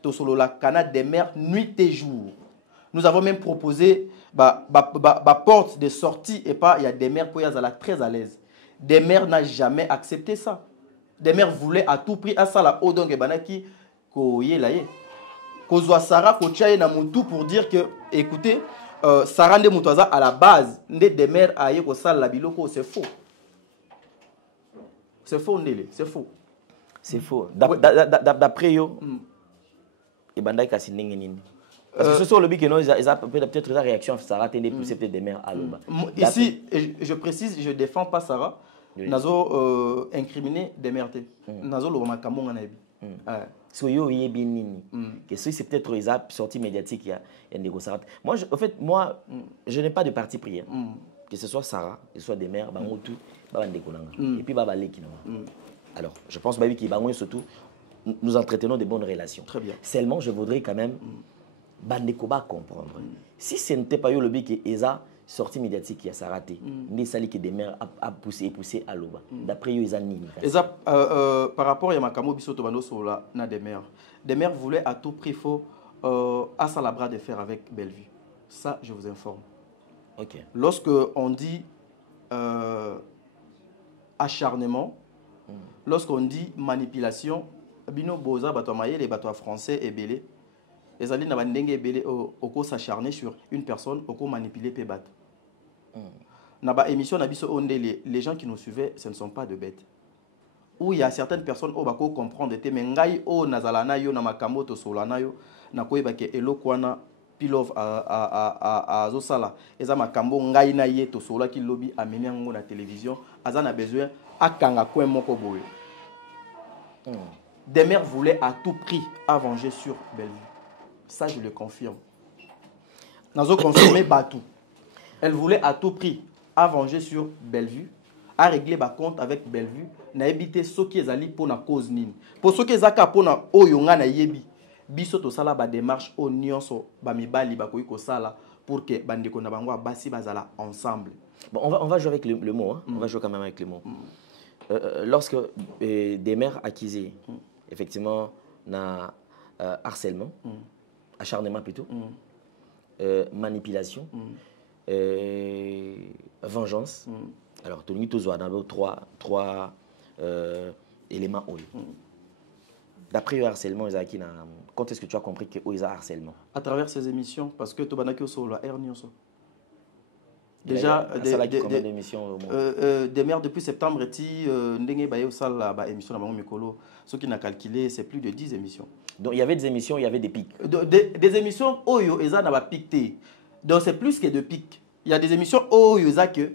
Tosolo la canade des mers, nuit et jour. Nous avons même proposé porte de sortie et pas il y a des mères pour y aller très à l'aise. Des mères n'ont jamais accepté ça. Des mères voulaient à tout prix à ça la haut donc banaki ko yelaye. Kozwa Sarah ko tchaye na mutu pour dire que écoutez Sarah de Mutwaza à la base des mères a yé ko sala la biloko c'est faux. C'est faux ndele, c'est faux. C'est faux. D'après yo et bandai kasi ndenge nini. Parce que ce sont le but que nous peut-être la réaction Sarah tendait pousser peut-être des mères à l'oba. Ici je précise, je défends pas Sarah. Nazo incriminer des mères. Nazo lo makambo na yebi. So yo yebi nini. Que c'est peut-être les sorties médiatiques il y a des Sarah. Moi en fait je n'ai pas de parti pris. Que ce soit Sarah, que ce soit des mères, bango tout, ba ndekolanga. Et puis baba leki na. Alors, je pense baby qui bango surtout nous entretenons de bonnes relations. Très bien. Seulement je voudrais quand même bandekoba comprendre. Si ce n'était pas yo le but que Eza sortie médiatique qui a s'arrêté, mais ça que des mères a poussé à l'oba. D'après yo Eza nini. Eza par rapport à makamo biso to bando sur la na des mères voulaient à tout prix faut à ça la bras de fer avec Bellevue. Ça je vous informe. OK. Lorsque on dit acharnement, lorsqu'on dit manipulation, bino boza bato maye les bateaux français et belé. Les alliés n'avaient pas belé au s'acharner sur une personne, au manipuler pe bat. Naba émission nabiso onde les gens qui nous suivaient, ce ne sont pas de bêtes. Où il y a certaines personnes au bako comprendre te mais ngai o nazalana yo na makambo to solana yo na koyeba ke elokwana pilov a zosala eza makambo ngai na ye to sola ki lobby amener ngo na télévision azana besoin akanga coin moko boye. Des mères voulaient à tout prix venger sur Bellevue. Ça, je le confirme. Nazo confirmé Batou. Elle voulait à tout prix venger sur Bellevue, à régler ba compte avec Bellevue, na éviter ce qui est allé pour na cause nini. Pour ce qui est allé pour na oyonga na yebi, biso to sala ba démarche au nyonso ba mibali ba koiko sala pour que bandeko na bango basi bazala ensemble. Bon, on va jouer avec le mot. Hein? On va jouer quand même avec le mot. Lorsque des mères accusées, effectivement, na harcèlement, acharnement plutôt, manipulation, vengeance. Alors, tout le monde dans trois éléments. D'après le harcèlement, quand est-ce que tu as compris qu'il y a harcèlement? À travers ces émissions, parce que tu as sur la RNIOSO. Déjà, des mères depuis septembre, ceux qui n'ont calculé, c'est plus de 10 émissions. Donc il y avait des émissions, il y avait des pics. Des émissions, Oyo, n'a pas piqué. Donc c'est plus que de pics. Il y a des émissions, Oyo, que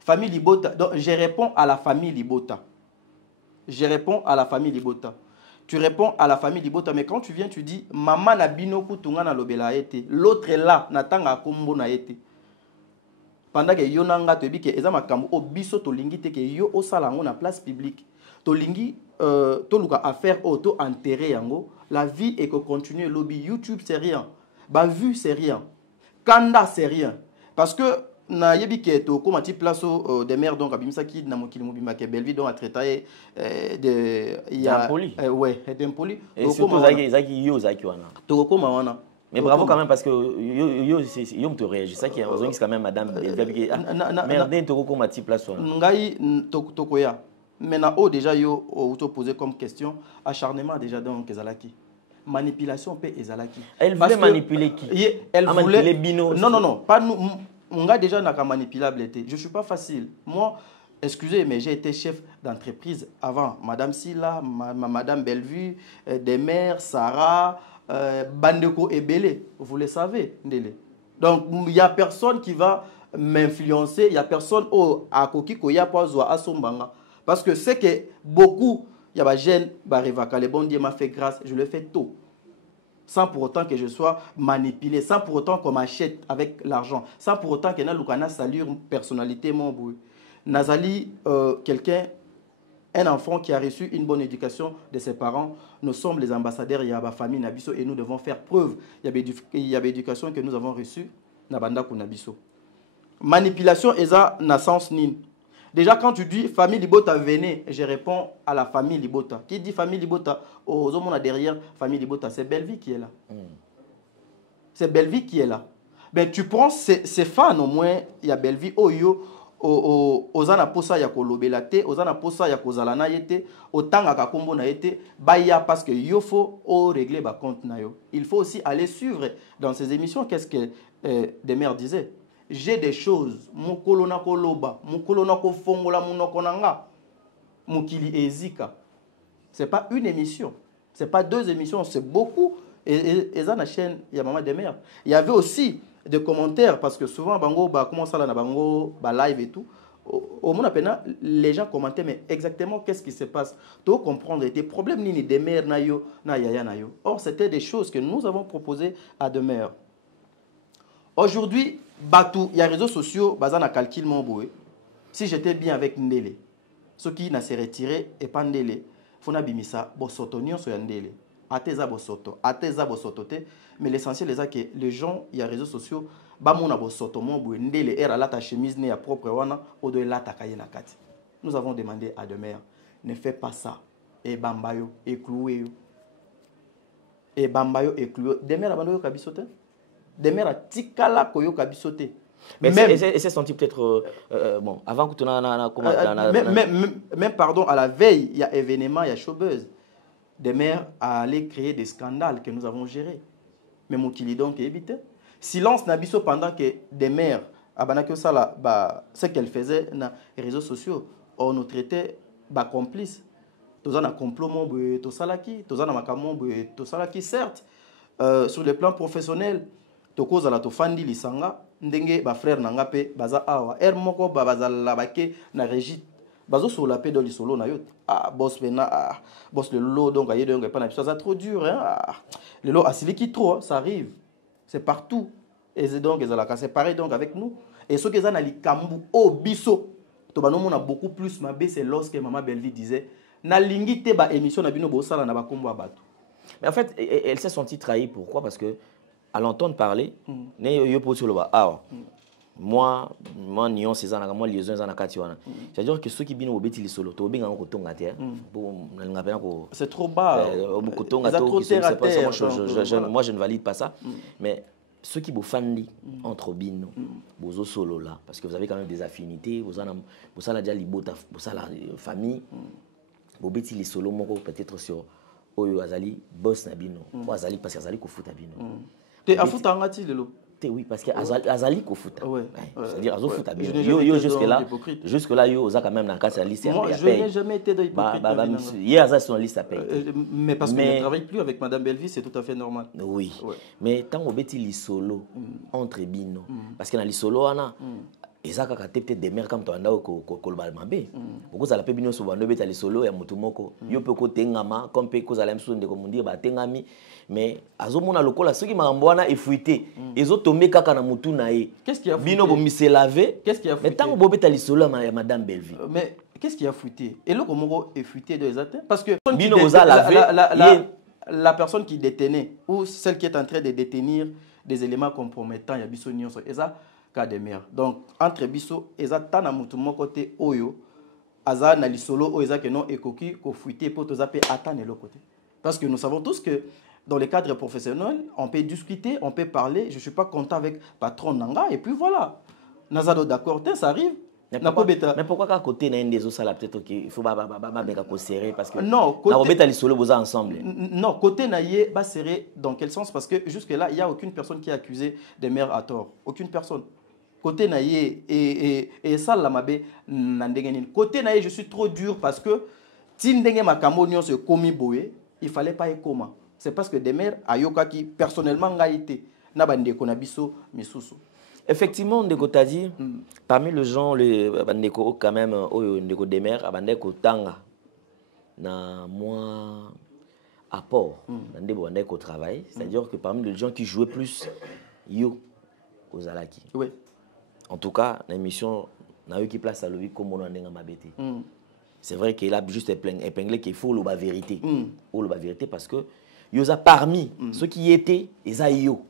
famille Libota. Donc je réponds à la famille Libota. Je réponds à la famille Libota. Tu réponds à la famille Libota, mais quand tu viens, tu dis, maman na bino kutunga na lobela ete. L'autre est là, natanga kombo na ete. Pendant que yo nanga te bi ke eza makambo o biso to lingi te ke yo o sala ngo na place publique to lingi to luka affaire o to enterrer yango la vie et que continue lobby YouTube c'est rien ba vue c'est rien kanda c'est rien parce que na yebi ke to ko mati place des mères donc abimisa ki na mokili mobima ke Bellevue donc a traité de il y a ouais d'impoli et surtout zaki yo zaki wana to ko ma wana. Mais bravo quand même parce que yo me réagit ça qui est quand même madame Bellevue merde to ko mati place wana ngai to ko ya maintenant déjà yo auto posé comme question acharnement déjà donc ezalaki manipulation pe ezalaki elle voulait manipuler qui elle voulait Bino non pas nous on a déjà n'a qu'à manipulable. Je ne suis pas facile. Moi, excusez, mais j'ai été chef d'entreprise avant. Madame Silla, Madame Bellevue, des mères, Sarah, Bandeko et Belé. Vous le savez, Ndele. Donc, il n'y a personne qui va m'influencer. Il n'y a personne à Koki Koya Poazoa à Sombanga. Parce que c'est que beaucoup, il y a des jeunes, le bon Dieu m'a fait grâce, je le fais tôt. Sans pour autant que je sois manipulé, sans pour autant qu'on m'achète avec l'argent, sans pour autant que je salue une personnalité. Nazali, quelqu'un, un enfant qui a reçu une bonne éducation de ses parents, nous sommes les ambassadeurs, il y a ma famille Nabiso et nous devons faire preuve. Il y a l'éducation que nous avons reçue, Nabanda Kunabiso. Manipulation, eza na sens nin. Déjà, quand tu dis famille Libota, venez, je réponds à la famille Libota. Qui dit famille Libota? Aux hommes derrière, famille Libota, c'est Belleville qui est là. C'est Belleville qui est là. Ben, tu prends ces fans, au moins, il y a Belleville, aux anaposa ya kolobelate, aux anaposa ya kozalana yete, autant à kakombo na yete, baya parce que il faut régler ba compte na yo. Il faut aussi aller suivre dans ces émissions qu'est-ce que Demer disait. J'ai des choses, mukolo na koloba, mukolo na kofongola munoko nanga, mukili ezika. C'est pas une émission, c'est pas deux émissions, c'est beaucoup. Et ça la chaîne, il y a Maman Demer. Il y avait aussi des commentaires parce que souvent bango bah comment ça là na bango bah live et tout. Au moins les gens commentaient mais exactement qu'est-ce qui se passe. Tu comprendre tes problèmes ni Demer na yo na yaya na yo. Or c'était des choses que nous avons proposées à Demer. Aujourd'hui, Batou, il y a réseaux sociaux, basés na calcul mon boé. Si j'étais bien avec Ndele, ce qui n'a s'est retiré et pas Ndele, fona bimisa bosoto nyonso ya Ndele. Ateza bosoto, mais l'essentiel est que les gens, il y a réseaux sociaux, bamona bosoto mon boé Ndele era la ta chemise ne ya propre wana odo la ta kaye na kati. Nous avons demandé à Demer, ne fais pas ça. Et bambayo, et cloué. Et bambayo, et cloué. Demer abando kabisote. Demer a tikala koyo kabisote. Mais c'est senti peut-être bon avant que tu même pardon à la veille il y a événement il y a showbuzz. Demer a allé créer des scandales que nous avons gérés. Mais mon kili donc évité. Silence nabiso pendant que Demer abanaki sala ba ce qu'elle faisait dans les réseaux sociaux on nous traitait ba complice. Toza na complot mon boy to salaki, toza na makamon boy to salaki certes sur le plan professionnel tokoza la to fandi lisanga ndenge ba frère nanga pe baza awa moko ba bazala bake na régie bazo sur la pe do lisolo na yo boss pena boss le lot donc aye donc pas na ça trop dur hein le lot asili qui trop ça arrive c'est partout et donc c'est pareil donc avec nous et ceux qui sont na likambu o biso to banomo na beaucoup plus mabe c'est lorsque maman Belleville disait na lingi te ba émission na bino bo sala na ba kombo abatu. Mais en fait elle s'est sentie trahie pourquoi parce que à l'entendre parler, moi, nion César, moi liaison c'est-à-dire que ceux qui viennent au bêtis les solo, c'est trop bas. Moi je ne valide pas ça, mais ceux qui vous fandi entre bino, bozo solo là, parce que vous avez quand même des affinités, vous avez déjà libota, vous avez la famille, vous bêtis les solo, peut-être sur Oyo Azali, boss Nabino, ou Azali parce que Azali kofuta bino. T'es à foutre en gâti, Lelo. Oui, parce que Azali kofuta. C'est-à-dire Azo futa bino. Jusque là, yo oza quand même dans la liste. Moi, je n'ai jamais été dans l'hypocrite. Hier, Azali sur la liste à payer. Mais parce que je ne travaille plus avec Madame Belleville, c'est tout à fait normal. Oui. Mais tant qu'on bêtit les solo entre bino, parce que dans les solo, ezaka ka peut-être des mères comme toi ndao ko balmabe beaucoup ça la pebino souvent no beta les solo ya mutumoko yo pe ko tengama comme pe ko za la mso ndeko mundir ba tengami mais azomona lokola soki mambwana efuité ezotombe kaka na mutu na ye qu'est-ce qui a bino bo mise laver qu'est-ce qui a fuité mais tant bo beta les solo ya madame Belleville mais qu'est-ce qui a fuité et le komoko efuité de exact parce que bino oza laver la personne qui détenait ou celle qui est en train de détenir des éléments compromettants ya biso nyonso eza Demer. Donc entre biso eza tana mutu moko te oyo aza na lisolo o eza que non ekoki ko fuiter pour toza pe atane le côté parce que nous savons tous que dans les cadres professionnels on peut discuter on peut parler je suis pas content avec patron nanga et puis voilà nazado d'accord ça arrive. Mais pourquoi qu'à côté n'a des autres peut-être qu'il faut pas serrer parce que non côté les solo boza ensemble non côté naie ba serrer dans quel sens parce que jusque là il y a aucune personne qui est accusée de mère à tort aucune personne. Côté naïe et ça la mabe n'andengeni côté naïe je suis trop dur parce que tindenge makamonion se komi boé il fallait pas y comment c'est parce que des mères ayoka qui personnellement ngaité na bande konabiso misusu effectivement ndeko t'a dit parmi les gens les bandeko quand même oyo ndeko des mères bandeko tanga na moins apport bandeko travail c'est-à-dire que parmi les gens qui jouaient plus yo aux alaki oui. En tout cas, l'émission n'a eu qui place à l'ovi comme on a mabete. C'est vrai qu'il a juste épinglé qu'il faut la vérité. La vérité parce que il y a parmi ceux qui étaient, ils ont yo.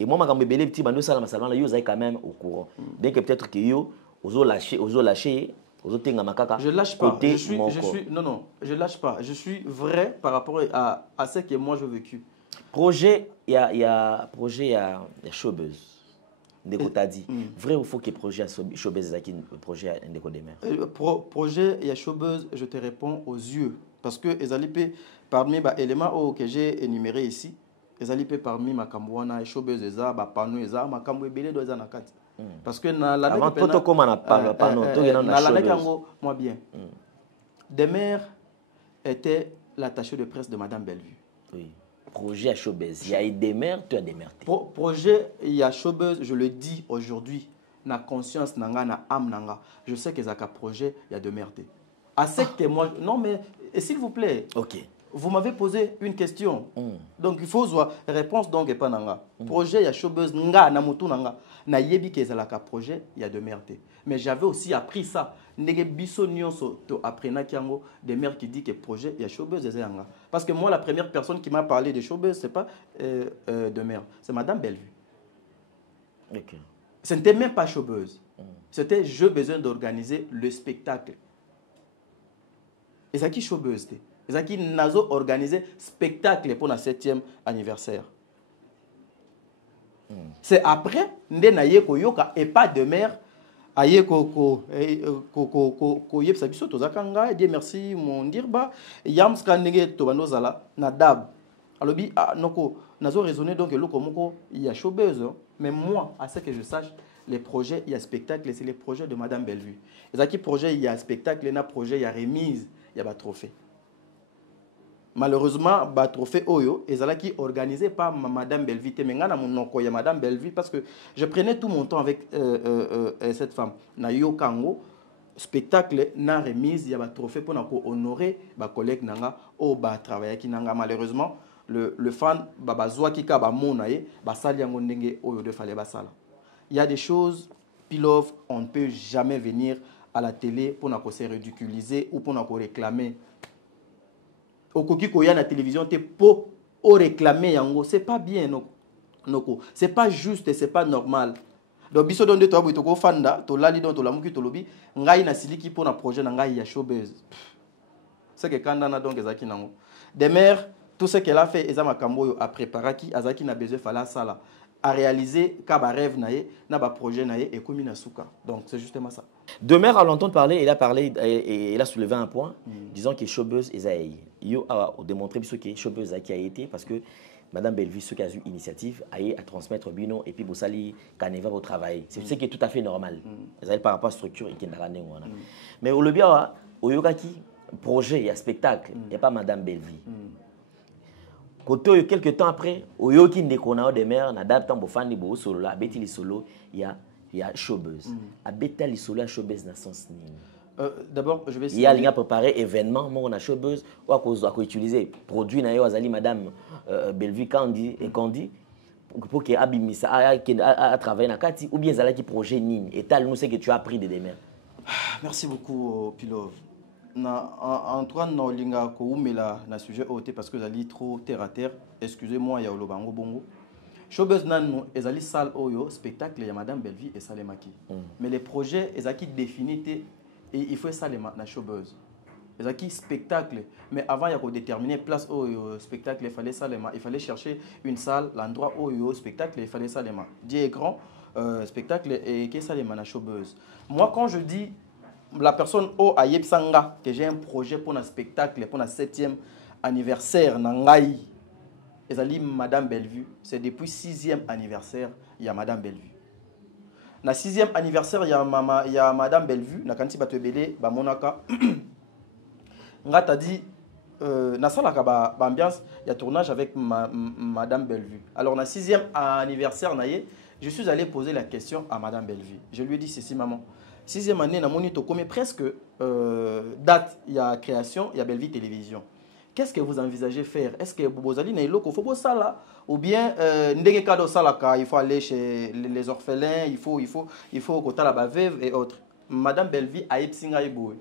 Et moi, quand je petit bando salama salama, ils ont quand même au courant. Bien que peut-être que yo, ozo lâché, Je lâche pas. Je lâche pas. Je suis vrai par rapport à ce que moi j'ai vécu. Projet, il y a showbuzz. Ndeko t'a dit. Vrai ou faux que projet showbuzz est un projet Ndeko Demer? Projet, il y a showbuzz, je te réponds aux yeux. Parce que les alipés, parmi les éléments que j'ai énumérés ici, les alipés parmi ma cambouana, showbuzz, les panou, les ma camboué belé dans les nakati. Parce que avant tout comme on a parlé, moi bien. Demer était l'attaché de presse de Madame Bellevue. Oui. Projet à showbuzz. Il y a Demer, tu as Demer. Projet, il y a showbuzz, je le dis aujourd'hui. Na conscience nanga, na âme nanga. Je sais que Zaka projet, il y a Demer. À ce que moi, non mais s'il vous plaît. Ok. Vous m'avez posé une question. Donc il faut voir réponse donc et pas nanga. Projet, il y a showbuzz nga na mutu nanga. Na yebi ke Zaka projet, il y a Demer. Mais j'avais aussi appris ça. Ndege biso nyonso to aprena kiango des mères qui dit que projet il y a showbuzz ezanga. Parce que moi la première personne qui m'a parlé de showbuzz c'est pas de mère, c'est Madame Bellevue. OK. Ce n'était même pas showbuzz. C'était j'ai besoin d'organiser le spectacle. Et ça qui showbuzz et ça qui nazo organiser spectacle pour la 7e anniversaire. C'est après ndena yeko yoka et pas de mère. Aye ko yebsa biso tozakanga Dieu merci mon dirba yam skandenge to banozala na dab alobi noko nazo raisonner donc loko moko il y a showbuzz mais moi à ce que je sache les projets il y a spectacle c'est les projets de Madame Bellevue ezaki projet il y a spectacle na projet il y a remise il y a ba trophée. Malheureusement, le trophée Oyo est organisé par Madame Bellevue. Mais je suis Madame Bellevue parce que je prenais tout mon temps avec cette femme. Na yo kango spectacle na remise, il y a un trophée pour honorer mes collègues nanga au travailler qui nanga. Malheureusement, le fan bazwa ki ka ba monaye ba sali yango ndenge oyo de fallait basala. Il y a des choses Pilov, on ne peut jamais venir à la télé pour se ridiculiser ou pour réclamer. Okoki koya na télévision te pour réclamer yango c'est pas bien noko c'est pas juste c'est pas normal donc biso donde to abito ko fanda to lali don to lamuki to lobi ngai na siliki pour na projet na ngai ya showbuzz c'est que kanda na donc ezaki nango Demer tout ce qu'elle a fait ezama kamboyo a préparé qui azaki na besoin fala sala à réaliser ka ba rêve nae na ba projet nae et komi na suka donc c'est justement ça. Demer à l'entendre parler il a parlé et il a soulevé un point disant que showbuzz ezaï yo a démontré que showbuzz qui a été parce que Madame Bellevue ce qui a eu initiative à transmettre bino et puis Bosali Kaneva au travail c'est ce qui est tout à fait normal par rapport à la structure et qui mais au lobia au yokaki projet il y a spectacle il y a pas Madame Bellevue quelques temps après au yoki ndekona de mer na date tambo fandi bo solo la beti li solo il y a showbuzz a beta li solo a showbuzz na sens ni. D'abord, je vais essayer. Il y a préparé événement, moi on a showbuzz, ou à cause utiliser produit na yo azali Madame Bellevue Kandi et Kandi pour que abimisa à travailler na kati ou bien zala qui projet nini et tal nous c'est que tu as appris de Demer. Merci beaucoup Pilov. Antoine na olinga ko umela na sujet OT parce que zali trop terre à terre. Excusez-moi ya olobango bongo. Showbuzz nanu ezali salle oyo spectacle ya Madame Bellevue et Salemaki. Mais les projets ezaki définité et il faut ça les na showbuzz. Ezaki spectacle mais avant il y a déterminer place au spectacle il fallait ça il fallait chercher une salle l'endroit où il spectacle il fallait ça les Dieu est grand spectacle et que ça les na showbuzz. Moi quand je dis la personne au Ayepsanga que j'ai un projet pour un spectacle pour un 7e anniversaire nangai ezali Madame Bellevue c'est depuis 6e anniversaire il y a Madame Bellevue. Na 6e anniversaire il y a Madame Bellevue na kanti batebele ba monaka nga ta dit na sala ka ba ambiance il y a tournage avec Madame Bellevue. Alors na 6e anniversaire naie je suis allé poser la question à Madame Bellevue. Je lui ai dit ceci maman 6e année na moni to comme presque date il y a création il y a Bellevue télévision. Qu'est-ce que vous envisagez faire? Est-ce que vous allez dans le faut ça là ou bien ndenge kado salaka il faut aller chez les orphelins il faut kota la veuve et autres. Madame Bellevue a epsinga eboy.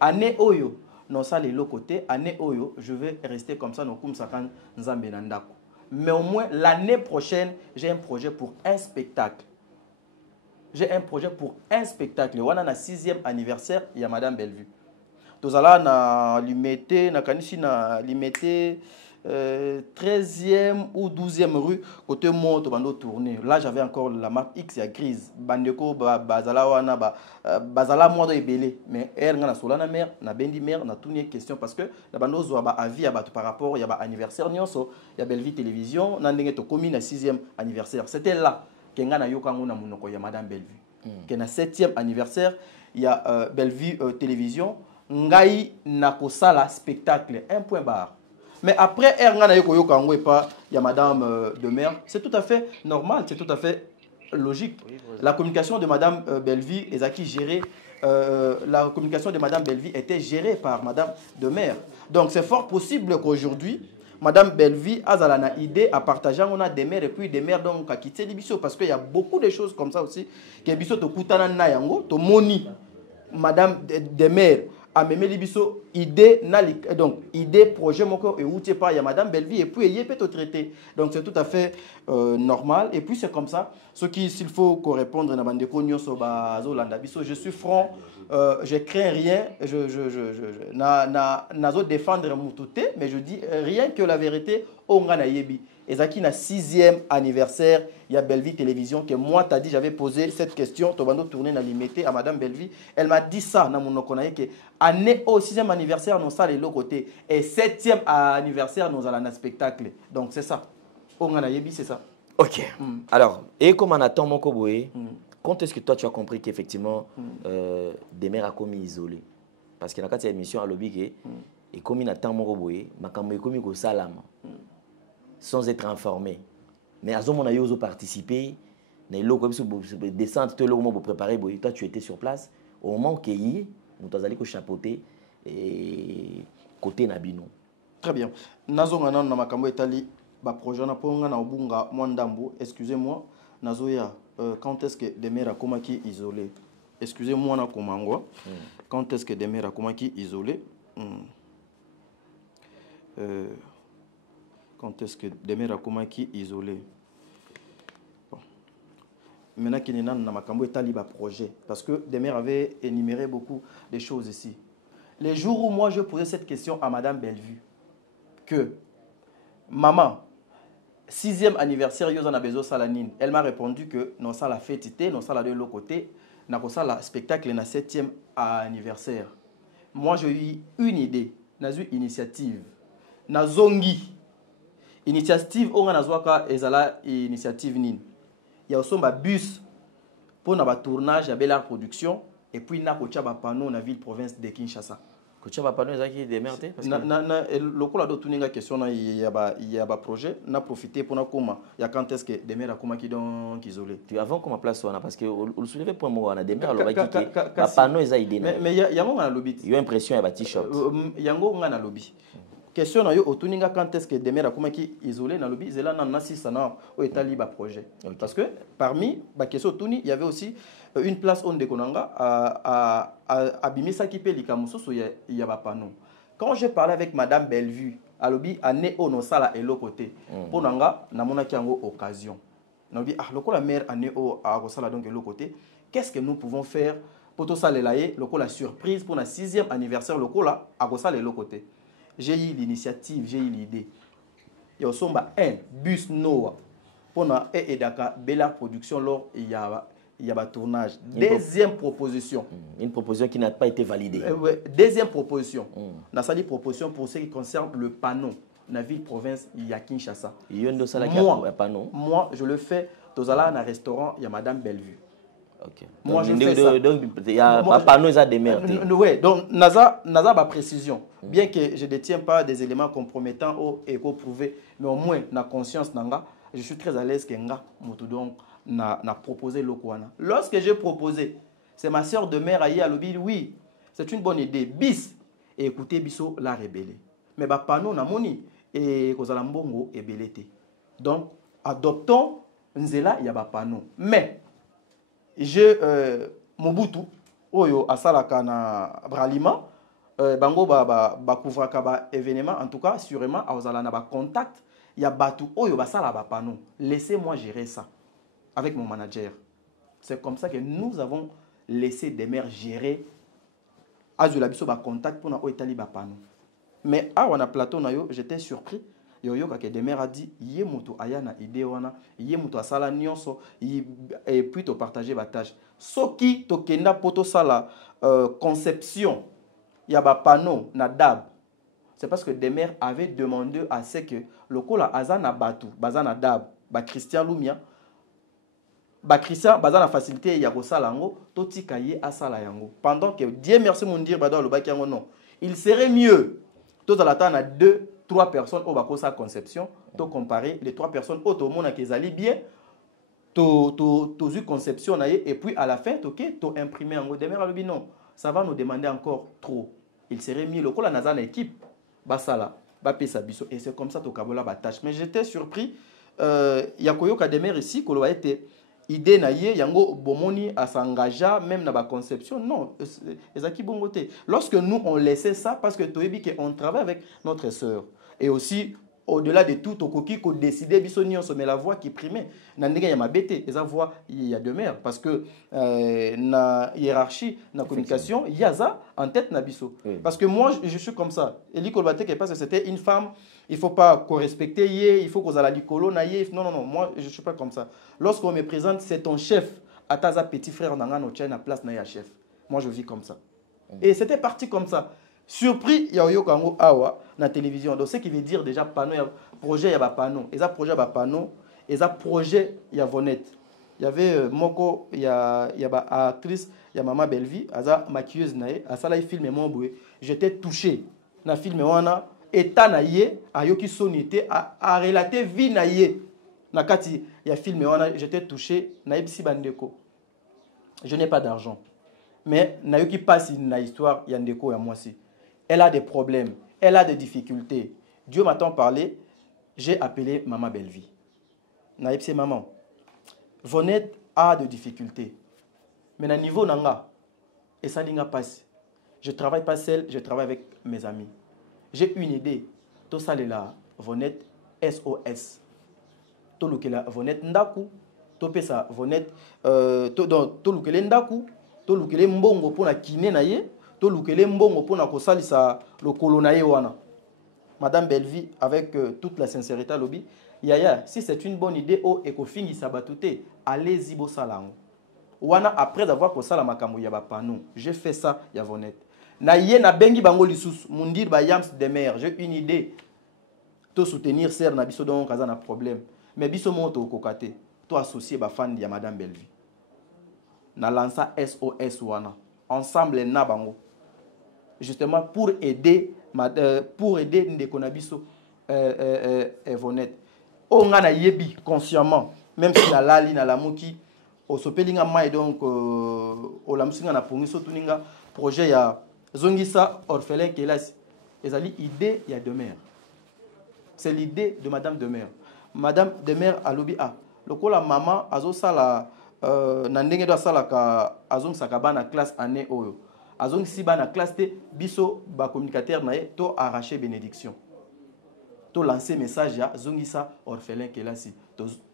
Année oyo non ça les côté année oyo je vais rester comme ça no kum sakan nzambe na ndako. Mais au moins l'année prochaine, j'ai un projet pour un spectacle. j'ai un projet pour un spectacle. On a le 6e anniversaire, il y a Madame Bellevue. Tout ça là, na limité, na kanisi na limité 13e ou 12e rue, côté monte, bando tourné. Là, j'avais encore la marque X, il y a grise. Bandeko, bazala wana, bazala moi de belé. Mais elle, na solana mère, na bendi mère, na tout une question parce que la bando zo ba avis par rapport, il y a anniversaire nyonso, il y a Bellevue Télévision, na ndenge to commune na 6e anniversaire. C'était là que ngana yokango na munoko ya Madame Bellevue. Que na 7e anniversaire, il y a Bellevue Télévision. Ngai na kosala spectacle, un point barre. Mais après, il y a Madame de Mer. C'est tout à fait normal, c'est tout à fait logique. La communication de Madame Bellevue la communication de Madame Bellevue était gérée par Madame de Mer. Donc c'est fort possible qu'aujourd'hui, Madame Bellevue a une idée à partager. On a des mères et puis des mères donc à quitter les bisous parce qu'il y a beaucoup de choses comme ça aussi. Que bisous to kutana na yango to moni Madame de Mer. A même libiso idée donc idée projet moko et où tu pas il y a Madame Bellevue et puis il peut te traiter donc c'est tout à fait normal et puis c'est comme ça ce qui s'il faut répondre na bande ko nyonso ba zolanda biso je suis franc je crains rien nazo défendre mututé mais je dis rien que la vérité onga na yebi ezaki na 6e anniversaire il y a Bellevue Télévision que moi t'as dit j'avais posé cette question tobando tourner na limité à Madame Bellevue elle m'a dit ça na mon konaye que année au 6e anniversaire nous ça les l'autre côté et 7e anniversaire nous allons un spectacle donc c'est ça on a yebi c'est ça. Ok. Alors et comme on attend mon koboé quand est-ce que toi tu as compris qu'effectivement des mères a commis isolé parce que dans cette émission à lobby et comme il attend mon koboé makambo commis ko salama sans être informé. Mais à ce moment-là, ils ont participé. Ils ont descendu, pour préparer. Toi, tu étais sur place. Au moment où ils ont allé chapeauter côté Nabino. Très bien. Nazongana na makambo etali ba projet na ponga na obunga mwandambo. Excusez-moi. Nazoya quand est-ce que Demera komaki isolé? Excusez-moi na komangwa. Quand est-ce que Demera komaki isolé? Quand est-ce que Demera komaki isolé? Bon. Maintenant qu'il y a un makambo etali ba projet parce que Demera avait énuméré beaucoup de choses ici. Les jours où moi je posais cette question à Madame Bellevue que maman 6e anniversaire yozana bezo salanine, elle m'a répondu que non ça la fêtité, non ça la de l'autre côté, na ko ça la spectacle na 7e anniversaire. Moi j'ai eu une idée, na eu initiative, na zongi initiative on a zwaka ezala initiative nini. Il y a aussi un bus pour na tournage à Bel Production et puis na ko tchaba panneau na ville province de Kinshasa. Ko tchaba panneau ezaki démerdé parce que lokola do tuninga question na il y a ba projet na profiter pour na koma il y a quand est-ce que Demera koma ki donc isolé. Tu avant comment place on a parce que le soulever point moi on a Demera lo baki ba panneau eza idée. Mais il y a ngo na lobby. Il y a impression ya ba t-shirt. Il y a ngo na lobby. Question na yo otuninga quand est-ce que Demera komaki isolé na lobby zela na sisa na o etali ba projet parce que parmi ba question tuni il y avait aussi une place on de konanga à bimisa ki pe likamususu il y a ba panneau. Quand j'ai parlé avec Madame Bellevue à lobby année au no sala et l'autre côté pour nanga na mona ki ngo occasion na lobby lokola mère année au a sala donc l'autre côté qu'est-ce que nous pouvons faire pour tout ça les lokola surprise pour la 6e anniversaire lokola a sala et l'autre côté. J'ai eu l'initiative, j'ai eu l'idée. Il y a aussi un bus Noah pour et Dakar Bella Production lors il y a un tournage. Deuxième proposition. Une proposition qui n'a pas été validée. Deuxième proposition. On a sali proposition pour ce qui concerne le panneau. Dans la ville province, il y a Kinshasa. Moi, je le fais. Dans un restaurant, il y a Madame Bellevue. Okay. Moi, je fais ça. Donc, il y a un panneau qui a démerdé. Oui, donc, Naza ma précision. Bien que je ne détiens pas des éléments compromettants et prouvés, mais au moins, na conscience, je suis très à l'aise que n'a proposé le Kouana. Lorsque j'ai proposé, c'est ma soeur de mère à lobby, oui, c'est une bonne idée. Bis, et écoutez, Bisso l'a rébellé. Mais bah, panneau, na moni, et Kozalambongo est bellété. Donc, adoptons Nzela, il y a pas panneau. Mais, Mobutu oyo asalaka na Bralima bango ba couvraka ba événement en tout cas sûrement azala na ba contact ya batu oyo basala ba panneau. Laissez-moi gérer ça avec mon manager. C'est comme ça que nous avons laissé des mères gérer. Azula biso ba contact pour na oitali ba pano. Mais à wana plateau na yo, j'étais surpris. Yoyo que des mères a dit yé moto ayana idée wana, yé moto asala nyonso et puis to partager ba tâche. Soki to kenda poto sala conception ya ba panneau na dab. C'est parce que des mères avaient demandé à ce que le kola azana batu, bazana dab, ba Christian Lumia, ba Christian bazana facilité ya ko sala ngo, to tikaye asala yango. Pendant que Dieu merci mon dire bado le baki yango non. Il serait mieux tout à la temps, on a 2-3 personnes au bas sa conception, to comparer les 3 personnes au tout le monde qui allient bien, to conception et puis à la fin, ok, to imprimer en gros. Demain, non, ça va nous demander encore trop. Il serait mieux le coup la nazana équipe, basala, bapé sabiso et c'est comme ça to kabola batache. Mais j'étais surpris, yakoyo kademer ici, qu'on a été idée naïe yango bomoni à s'engager même dans la conception non ezaki bongoté lorsque nous on laissait ça parce que toyebi que on travaille avec notre sœur et aussi au-delà de tout okoki ko décider biso nyonso mais la voix qui primait na ndenge ya mabete eza voix il y a deux mères parce que na hiérarchie na communication il y a ça en tête na biso parce que moi je suis comme ça et likolbate que parce que c'était une femme il faut pas qu'on respecte yé il faut qu'on a likolo na yé non moi je suis pas comme ça lorsqu'on me présente c'est ton chef ataza petit frère nanga no tient na place na ya chef moi je vis comme ça et c'était parti comme ça. Surpris, il y a eu awa na télévision. Donc ce qui veut dire déjà panneau, projet, il y a panneau. Et ça projet, il y a panneau. Et ça projet, il y a Vonette. Il y avait Moko, il y a actrice, il y a Maman Bellevie, aza maquilleuse nae, a ça là il filme mon boué. J'étais touché. Na film wana état naie, a yoki sonité a relater vie naie. Na kati il y a film wana, j'étais touché na ibsi bandeko. Je n'ai pas d'argent. Mais na yoki passe une histoire, il y a ndeko ya moi aussi. Elle a des problèmes, elle a des difficultés. Dieu m'a tant parlé, j'ai appelé Maman Bellevie. Naïb c'est maman. Vonette a des difficultés. Mais à niveau nanga, et ça l'inga passe. Je travaille pas seul, je travaille avec mes amis. J'ai une idée. Tout ça là, Vonette SOS. Tout le que la Vonette ndaku, tout pesa Vonette tout le que le ndaku, tout le que le mbongo pour la kiné naie. To lukele mbongo pona ko salisa le colonaye wana. Madame Bellevie avec toute la sincérité lobby, yaya si c'est une bonne idée o ekofingi sabatute, allez-y bo salango. Wana après avoir ko sala makambo ya ba pano, j'ai fait ça ya Vonette. Na yé na bengi bango lisusu, mundir ba yams de mer, j'ai une idée. To soutenir ser na biso donc kaza na problème. Mais biso monto kokate, to associer ba fan ya Madame Bellevie. Na lança SOS wana. Ensemble na bango. Justement pour aider Ndekonabiso Vonette. On a yebi consciemment, même si la lali na la moki, au sopelinga mai donc au lamsinga na pongiso tuninga projet ya zongisa orphelin kelas. Ezali idée ya Demer. C'est l'idée de Madame Demer. Madame Demer a lobi a. Lokola maman azo sala na ndenge do sala ka azong sakaba na classe année oyo. Azong si ba na classe te biso ba communicateur na ye to arracher bénédiction. To lancer message ya zongisa orphelin kelasi.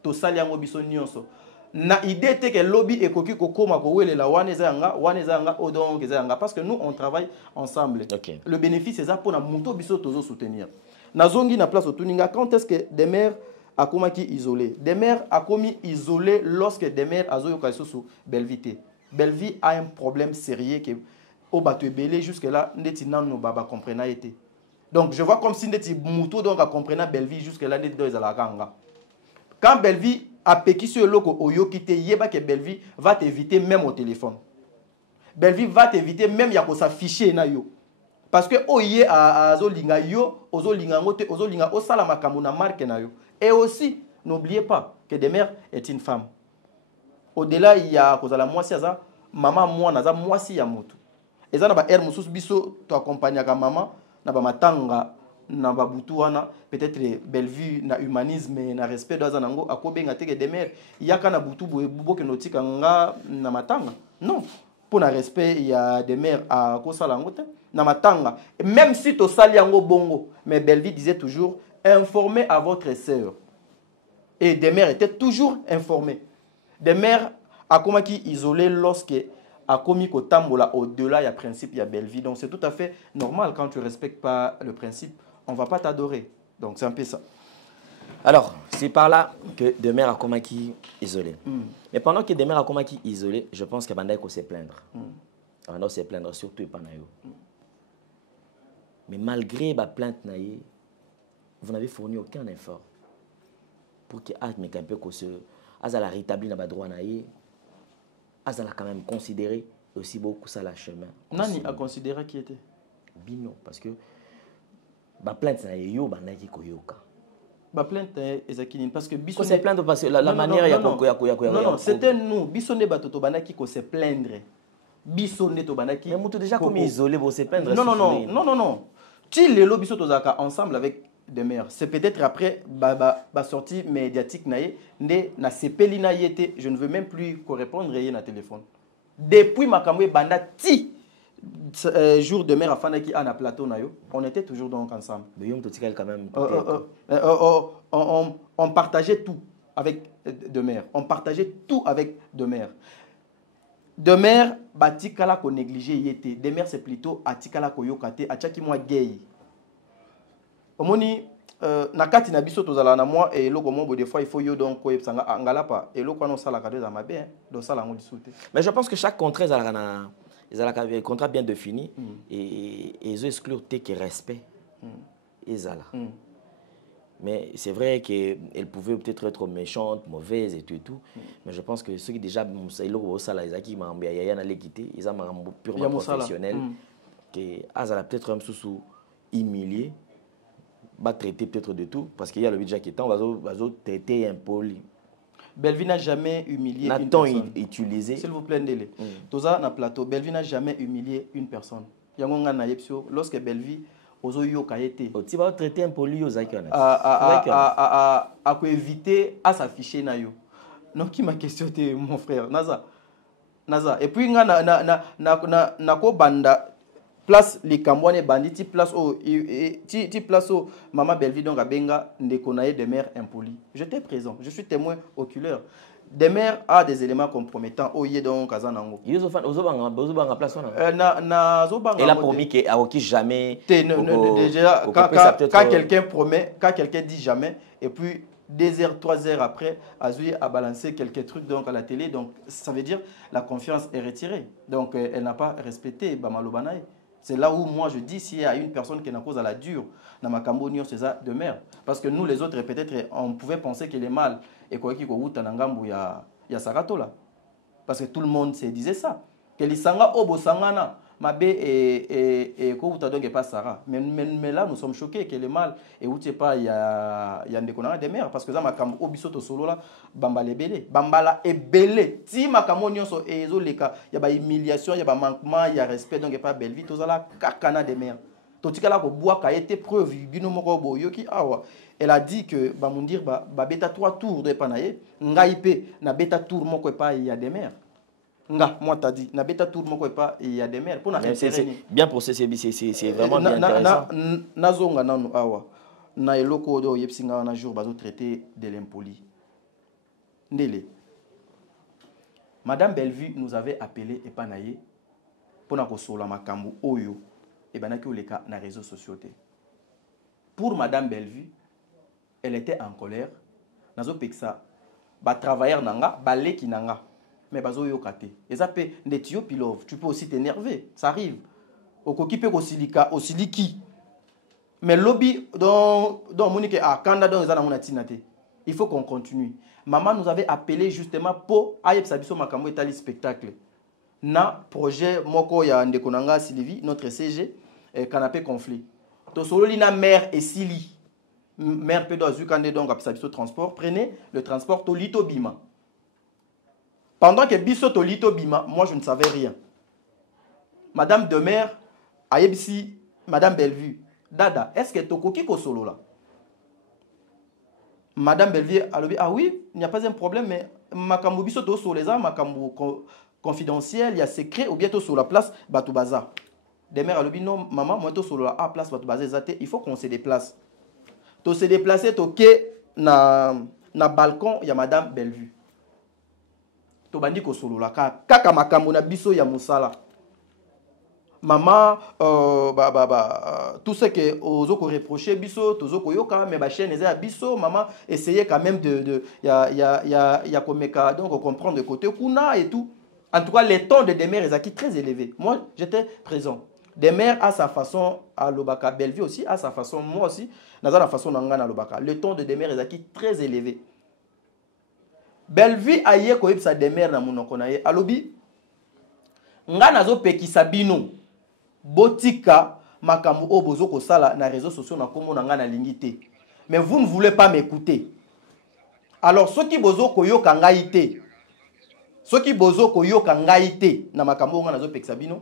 To sali yango biso nyonso. Na idée te que lobby ekoki kokoma ko welela wana ezanga odong ezanga parce que nous on travaille ensemble. Okay. Le bénéfice c'est ça pour na muto biso tozo soutenir. Na zongi na place otuninga quand est-ce que des mères a commis isolé. Demer a commis isolé lorsque Demer a zoyo sous Bellevie. Bellevie a un problème sérieux que au bateau belé jusque là ndeti nano baba comprena été. Donc je vois comme si ndeti muto donc a comprena Bellevie jusque là ndeti do ezala kanga. Quand Bellevie a péki sur loko oyo kité yeba que Bellevie va t'éviter même au téléphone. Bellevie va t'éviter même ya ko s'afficher na yo. Parce que oye a zolinga yo, ozolinga ngote, ozolinga osala makambo na marque na yo. Et aussi, n'oubliez pas que Demer est une femme. Au-delà, il y a la moitié ça, maman moi naza moitié ya moto. Et ça na ba er mususu biso to accompagner ka maman na ba matanga na ba butu wana peut-être Bellevue na humanisme na respect do zanango akobenga te que Demer yaka na butu bo ke notika nga na matanga. Non, pour na respect il y a Demer à kosala ngote na matanga. Même si to sali yango bongo, mais Bellevue disait toujours informez à votre sœur. Et Demer était toujours informé. Demer akomaki isolé lorsque akomi kotambola au-delà il y a principe il y a belle vie. Donc c'est tout à fait normal quand tu respectes pas le principe, on va pas t'adorer. Donc c'est un peu ça. Alors, c'est par là que Demer a komaki isolé. Mais pendant que Demer a komaki isolé, je pense que Bandai s'est plaindre. On s'est plaindre surtout pas nayo. Mais malgré la plainte naïe, vous n'avez fourni aucun effort pour que Art Mekampe se azala rétabli na droit naïe, azala quand même considéré aussi beaucoup ça la chemin. Nani a considéré qui était Bino parce que la plainte naïe yo bandai ki koyoka. La plainte est parce que Biso se plaindre parce que la manière ya non, c'était nous Biso ne batoto bandaki ko se plaindre. Biso ne to bandaki. Mais mutu déjà comme isolé pour se plaindre. Non. Tu les lo biso tozaka ensemble avec Demer. C'est peut-être après ba sortie médiatique naie na sepeli na yete, je ne veux même plus qu'on répondre na téléphone. Depuis makamwe banda ti jour de mer à Fanaki à plateau nayo, on était toujours donc ensemble. Mais quand même. On partageait tout avec Demer. On partageait tout avec Demer. Demer batikala ko négligé yete. Demer c'est plutôt atikala ko yokate achaki moi gay. Omoni nakati na biso tozala na moi et loko mo des fois il faut yo donc ko yepsanga angala pa et loko no sala kado za mabe do sala ngo disute. Mais je pense que chaque contrat ils ont un contrat bien défini et ils ont exclu que respect. Mais c'est vrai qu'elle pouvait peut-être être méchante, mauvaise et tout. Mais je pense que ceux qui déjà ils ont purement professionnel, que peut-être un sous humilié, va traiter peut-être de tout parce qu'il y a le budget qui est temps, va traiter impoli. Belleville n'a jamais humilié une personne. Utilisé. S'il vous plaît, Ndele. Toza na plateau, Belleville n'a jamais humilié une personne. Yangonga na yepsio lorsque Belleville ozo yo kaete. Tu vas traiter impoli aux akionas. À éviter à s'afficher na yo. Non qui ma question t'es mon frère Naza. Et puis nga na ko banda place les Cambouane bandits place au maman Belleville donc abenga ndeko naye de mère impoli. J'étais présent, je suis témoin oculaire. Des mères a des éléments compromettants au yé donc kazanango. Ozobanga place na zobanga. Elle a promis que aoki jamais. Déjà quand quelqu'un dit jamais et puis 2 heures, 3 heures après, Azoui a balancé quelques trucs donc à la télé, donc ça veut dire la confiance est retirée. Donc elle n'a pas respecté Bamalobanaï. C'est là où moi je dis s'il y a une personne qui est en cause à la dure, dans ma Cambonio, c'est ça de mère. Parce que nous les autres, peut-être, on pouvait penser qu'il est mal. Et quoi qu'il y a Sarato là. Parce que tout le monde se disait ça. Que les Sanga Obo Sangana, Mabé et Kouta donc pas Sarah. Mais là, nous sommes choqués que le mal et où tu pas, il y a un déconnant des mères. Parce que ça, ma Cam Obisoto solo là, Bambala belé. Bambala est belé. Si ma Camonio so et il y a humiliation, il y a manquement, il y a respect, donc il n'y a pas belle vie. Tout ça là, kakana des mères. Tout ça là, bois qui a été preuve, Binomoko Yoki Awa. Elle a dit que Bamundir, bêta 3 tours de Panaye, Ngaïpe, na bêta tour, mon pas, il y a des mères. Moi t'as dit, na bêta tour, mon pas, il y a des mères. Bien processé, c'est vraiment bien intéressant. Nazonga nanu awa, na eloko do yepsinga na jour bazo traité de l'impoli. Ndele. Madame Bellevue nous avait appelé et Panaye pour na kosola makambu oyo et banaki oleka na réseaux sociaux. Pour Madame Bellevue, elle était en colère. Nazo peksa ba travailleur nanga, ba leki nanga. Mais bazo yo kate. Et ça peut netio pilove, tu peux aussi t'énerver, ça arrive. Okoki pe osilika, osiliki. Mais lobby dans monique kanda dans ezana mona tinate. Il faut qu'on continue. Maman nous avait appelé justement pour ayep sabiso makambo etali spectacle. Na projet moko ya ndekonanga Sylvie, notre CG, canapé conflit. To solo lina mère et Sili. Mère peut doit zukande donc à transport, prenez le transport to lito bima. Pendant que biso to lito bima, moi je ne savais rien. Madame de mère ayebisi Madame Bellevue, Dada, est-ce que tokoki ko solo là? Madame Bellevue a dit ah oui, il n'y a pas un problème mais makambo biso to solo les makambo confidentiel, il y a secret ou bientôt sur la place Batoubaza. Des mères a dit non maman, moi to solo la place Batoubaza, il faut qu'on se déplace. To se déplacer toke na balcon, il y a Madame Bellevue. tobandi ko solola kaka makambo na biso ya musala. Maman, tout ce que ozo ko reprocher biso, tozo ko yoka, mais ba chaîne eza biso, maman essayez quand même ya komeka donc comprendre de côté kuna et tout. En tout cas, les tons de Demer est très élevé. Moi, j'étais présent. Demer a sa façon à l'Obaka, Bellevue aussi a sa façon, moi aussi, dans la façon d'Angana à l'Obaka. Le ton de Demer est très élevé. Bellevue a yé koyeb sa Demer na monokonaye. Alobi, ngana zo pekisa bino, botika, makambo obozo ko sala na réseaux sociaux na komo na ngana lingite. Mais vous ne voulez pas m'écouter. Alors, ceux qui bozo koyo kangaite, ceux qui bozo koyo kangaite na makambo ngana zo pekisa bino,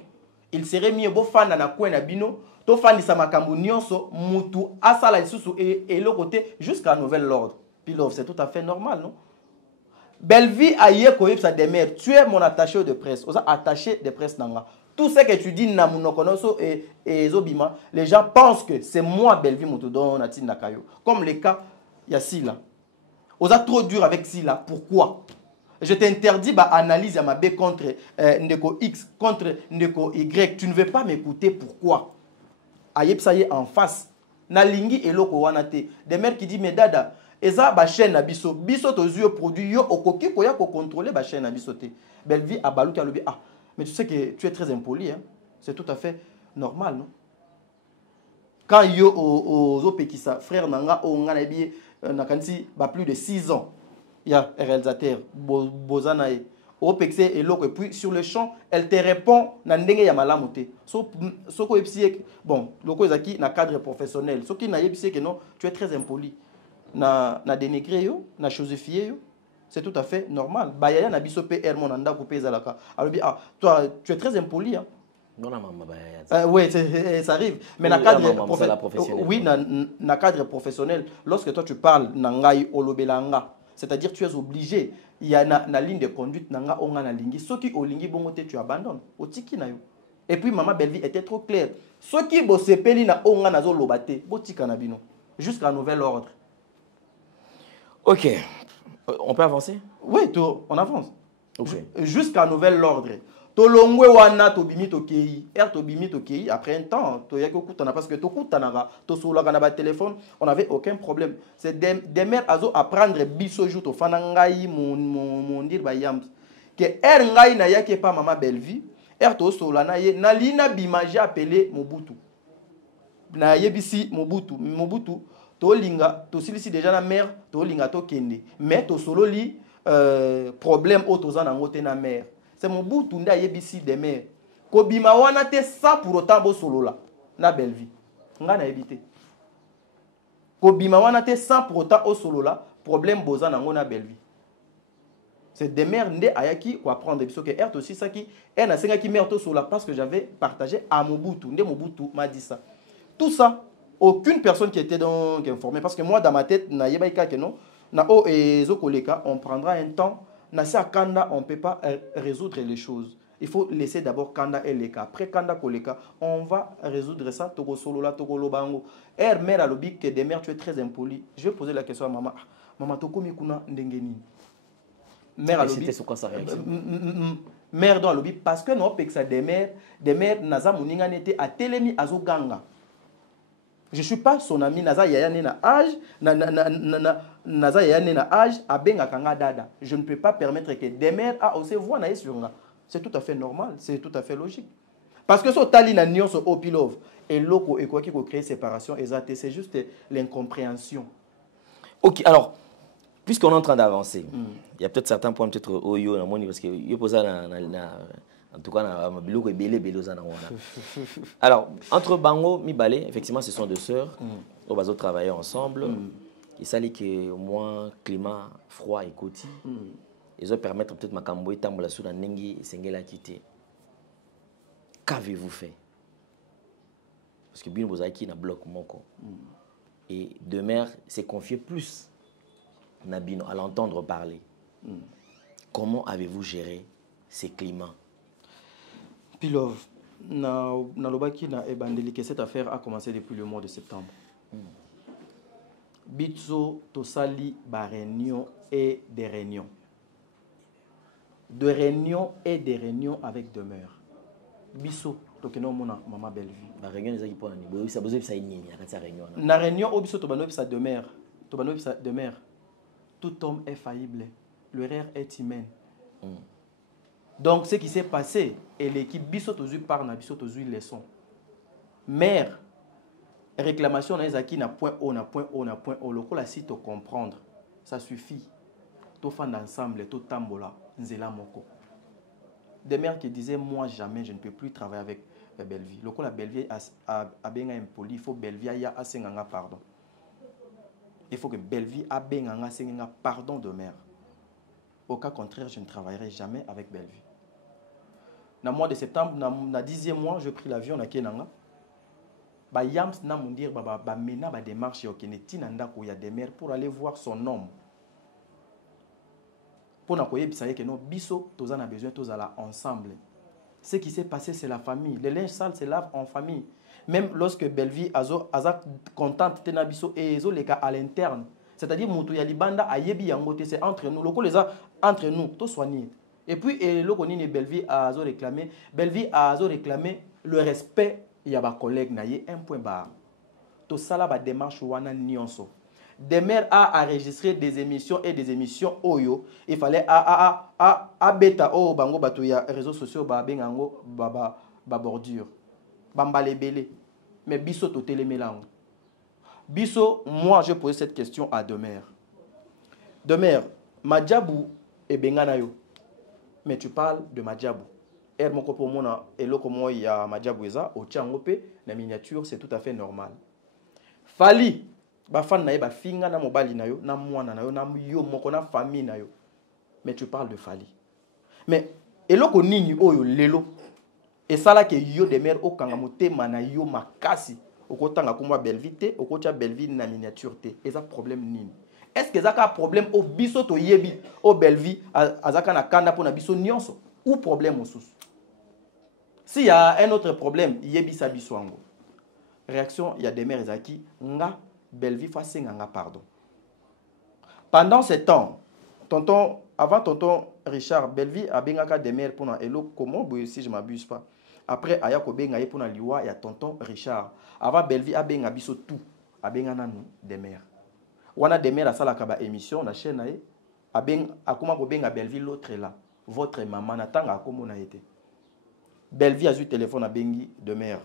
il serait mieux beau fan na kwen na bino, to fan sa makambo nyonso mutu asala isusu et le côté jusqu'à nouvel ordre. Puis c'est tout à fait normal, non? Bellevue a yé koyeb sa Demer, tu es mon attaché de presse, osa attaché de presse nanga. Tout ce que tu dis na munokonoso et zobima, les gens pensent que c'est moi Bellevue mutudon natin nakayo. Comme le cas y a Sila. Osa trop dur avec Sila, pourquoi? Je t'interdis d'analyser à ma B contre Ndeko X, contre Ndeko Y. Tu ne veux pas m'écouter. Pourquoi? Ayep ça y est en face. Nalingi et loko wanate. Des mères qui disent, mais dada, eza ba chaîne na biso. Biso to yeux produit yo okoki koya ko contrôler ba chaîne na biso te. Bellevue a balou kalobi. Ah, mais tu sais que tu es très impoli, hein? C'est tout à fait normal, non? Quand yo au pekisa frère nanga o ngana bi nakansi ba plus de 6 ans. Il y a un réalisateur, Bozanae, au Pexé et l'autre, et puis sur le champ, elle te répond, Nandenge Yamalamote. Soko Epsiek, bon, Loko Ezaki, na cadre professionnel. Soki na Epsiek, non, tu es très impoli. Na dénigré yo, na chosifié yo, c'est tout à fait normal. Bayaya na biso PR, mon anda coupé zalaka. Alors, ah, toi, tu es très impoli, hein. Non, maman, oui, ça arrive. Mais na cadre professionnel. Oui, na cadre professionnel, lorsque toi tu parles, Nangai Olobelanga. C'est-à-dire tu es obligé. Il y a une ligne de conduite. Nanga onga na lingi. Ceux qui olingi bongote tu abandonnes. Otiki na yo. Et puis maman Bellevue était trop claire. Ceux qui bosepeli na onga na zo lobate. Botika na bino. Jusqu'à nouvel ordre. Ok. On peut avancer? Oui, on avance. Okay. Jusqu'à nouvel ordre. Tolongwe wana tobimi tokei. Tobimi tokei. Après un temps, toyako kutana parce que tokutana to solaka na ba téléphone, on n'avait aucun problème. C'est des mères azo apprendre biso jour to fanangai mon dire ba yams. Que ngai na yake pas maman Bellevue, to solana ye na lina bimaji appelé Mobutu. Na yebisi Mobutu to linga to silisi déjà na mère to linga to kende. Mais to solo li problème auto na ngote na mère. C'est mon bout tunda yebisi de mer. Kobima wana te sans pour autant bo solo la na Bellevue. Nga na ebité. Kobima wana te sans pour autant au solo la problème boza na ngona Bellevue. C'est des mères ndé ayaki ko apprendre biso que ert aussi ça qui est na senga qui mère to solo parce que j'avais partagé à Mobutu. Ndé Mobutu m'a dit ça. Tout ça, aucune personne qui était donc informée parce que moi dans ma tête na yebaika que non na o ezo koleka on prendra un temps. Nasa Kanda, on ne peut pas résoudre les choses. Il faut laisser d'abord Kanda et les cas. Après Kanda Koleka, on va résoudre ça. Togo Solola, Togo Lobango. Mère à l'obi que des mères, tu es très impoli. Je vais poser la question à maman. Maman, Toko Mikuna Ndengeni. Mère à l'obi. C'était sur quoi sa réaction? Mère dans l'obi. Parce que non, parce que des mères, Naza Mouninga n'était à Telemi Azoganga. Je ne suis pas son ami, Naza Yayane na âge, Naza Yayane na âge, Abenga Kanga Dada. Je ne peux pas permettre que des mères a aussi voix na sur nga. C'est tout à fait normal, c'est tout à fait logique. Parce que ce tali na nion so opilov et loko et quoi qui peut créer séparation exacte, c'est juste l'incompréhension. Ok, alors puisqu'on est en train d'avancer, il y a peut-être certains points peut-être au yo na moni parce que yo posa en tout cas, alors, entre Bango et Mibale, effectivement, ce sont deux sœurs. On va travailler ensemble. Il s'agit qu'au moins, climat froid et côté. Ils ont permettre peut-être ma camboy tambola sous la nengi et sengela quitter. Qu'avez-vous fait? Parce que bien vous avez qui na bloc moko. Et de mère s'est confié plus Nabino à l'entendre parler. Comment avez-vous géré ces climats? Pilov, na lobaki na ebandeli que cette affaire a commencé depuis le mois de septembre. Bitso tosali ba réunion et des réunions. de réunions et des réunions avec demeure. Biso, tokeno mona maman Bellevue. La réunion des équipes, ça besoin de ça réunion. La réunion au biso tobano sa demeure. Tobano sa demeure. Tout homme est faillible. L'erreur est humaine. Donc ce qui s'est passé et l'équipe biso tozu par na biso tozu leçon. Mère réclamation na ezaki na point O na point O na point O lokola si to comprendre. Ça suffit. To fan ensemble to tambola nzela moko. Des mères qui disaient moi jamais je ne peux plus travailler avec Bellevue. Lokola Bellevue a benga impoli, il faut Bellevue aya asenganga pardon. Il faut que Bellevue a benga asenganga pardon de mère. Au cas contraire, je ne travaillerai jamais avec Bellevue. Dans le mois de septembre, dans le 10e mois, je pris l'avion à Kenanga. Ba yams na mundir ba mena ba démarche au Keneti nanda ko ya des mères pour aller voir son homme. Pour na koye bisaye que no biso tous en a besoin tous là ensemble. Ce qui s'est passé c'est la famille. Le linge sale se lave en famille. Même lorsque Bellevue aza contente tena biso et ezo les cas à l'interne. C'est-à-dire mutu ya libanda ayebi yango c'est entre nous. Loko les a entre nous to soigner. Et puis loko ni Bellevue azo réclamer le respect il y a des collègues naie un point barre. Tout ça là va démarche wana nyonso. Des mères a enregistré des émissions et des émissions oyo. Il fallait a beta o bango batu ya réseaux sociaux ba bengango ba bordure. Bambale belé. Mais biso to télémélango. Biso moi je pose cette question à Demer. Demer, Madjabou et benganayo. Mais tu parles de Madjabou. Moko pour mona eloko mo ya Madjaboueza au Tchangope la miniature c'est tout à fait normal. Fali ba fan na ba finga na mobali na yo na mwana na yo na yo moko na famille na yo. Mais tu parles de Fali. Mais eloko nini oyo lelo et ça là que yo de mère o kanga motema na yo makasi okotanga komwa Bellevue te okotia Bellevue na miniature te et ça problème nini. Est-ce que ça a problème au biso to yebi au Bellevue azaka na kanda pour na biso nyonso ou problème au sous. S'il y a un autre problème, yebi sa biso ango. Réaction, il y a des mères qui nga Bellevue face nga pardon. Pendant ce temps, avant tonton Richard Bellevue a bengaka des mères pour na elo comment si je m'abuse pas. Après aya ko benga pour na liwa ya tonton Richard. Avant Bellevue a benga biso tout, a benga nanu des mères. Wana des mères a sala ka ba émission na chaîne na a beng akoma ko benga Bellevue l'autre là. Votre maman natanga akomo na été. Bellevue a eu téléphone à Bengi de mère.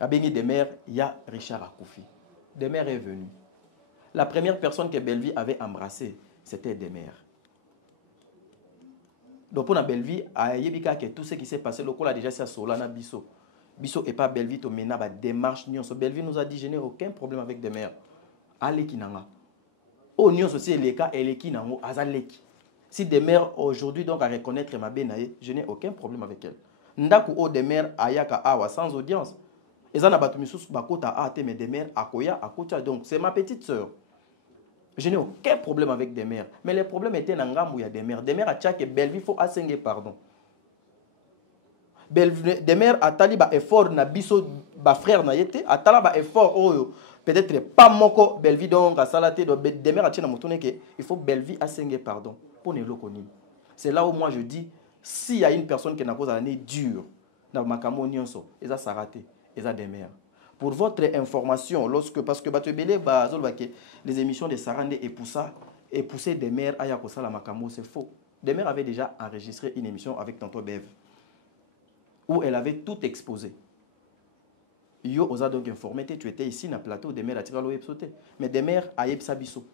À Bengi de mère, il y a Richard Akoufi. De mère est venu. La première personne que Bellevue avait embrassée, c'était de mère. Donc pour Bellevue, à Yebika que tout ce qui s'est passé, le col a déjà fait Solana Bisso. Bisso et pas Bellevue, to mena ba démarche nyonso. Bellevue nous a dit je n'ai aucun problème avec de mère. Allez kinanga. Oh nyonso c'est les cas et les kinango azaleki. Si des mères aujourd'hui donc à reconnaître ma benaye, je n'ai aucun problème avec elle. Ndaku o des mères ayaka awa sans audience. Et ça n'a pas tout mis sous bakota ate mais des mères akoya akota donc c'est ma petite sœur. Je n'ai aucun problème avec des mères, mais le problème était nangamou ya des mères. Des mères a tchake Bellevue faut assengue pardon. Bellevue des mères a taliba effort na biso ba frère na yete a talaba effort oyo. Peut-être pas moko Bellevue donc à salaté des mères a tchena motone que il faut Bellevue assengue pardon. C'est là où moi je dis, s'il y a une personne qui n'a pas année dure, dans ma camonnionso, et ça raté, et ça des mères. Pour votre information, parce que les émissions de Sarande et pousser des mères à Yakosa la Makamo, c'est faux. Des mères avaient déjà enregistré une émission avec Tonton Bev, où elle avait tout exposé. Yo osa donc informé, tu étais ici dans le plateau, des mères à Tiralo Epsoté, mais des mères à Epsabiso.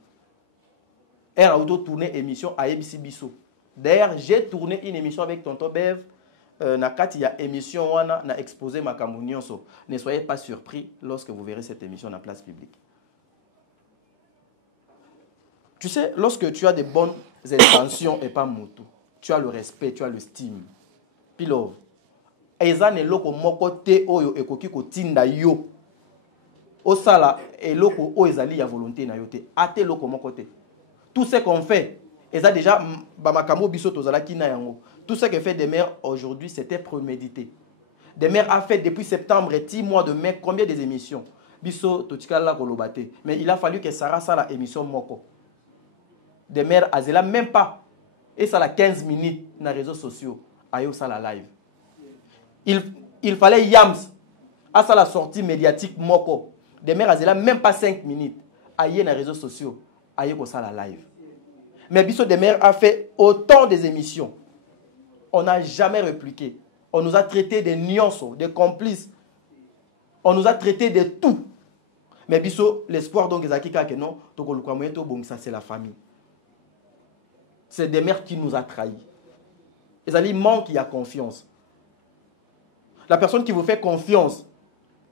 Elle a tourné émission à ABC Bisso. D'ailleurs, j'ai tourné une émission avec Tonton Bev. Il y a émission où on a exposé ma camounionso. Ne soyez pas surpris lorsque vous verrez cette émission dans la place publique. Tu sais, lorsque tu as des bonnes intentions et pas moutou, tu as le respect, tu as l'estime. Pilov. Ezane loko moko te oyo ekoki ko tinda yo. Osala et loko o ezali ya volonté na yo te. Ate loko moko te. Tout ce qu'on fait, et ça déjà, tout ce que fait des mères aujourd'hui, c'était prémédité. Des mères a fait depuis septembre et 10 mois de mai, combien des émissions? Biso, mais il a fallu que Sarah sa la émission Moko. Des mères, Azela, même pas et ça la 15 minutes dans les réseaux sociaux ayo ça la live il fallait yams à ça la sortie médiatique moko des mères azela même pas 5 minutes aye dans les réseaux sociaux ayo ko ça la live mais Bisso des mères a fait autant des émissions on n'a jamais répliqué on nous a traité de nuances de complices on nous a traité de tout mais Bisso l'espoir donc ezaki que non to ko lukwa moyen to bon ça c'est la famille. C'est des mères qui nous a trahis. Il manque il y a confiance. La personne qui vous fait confiance,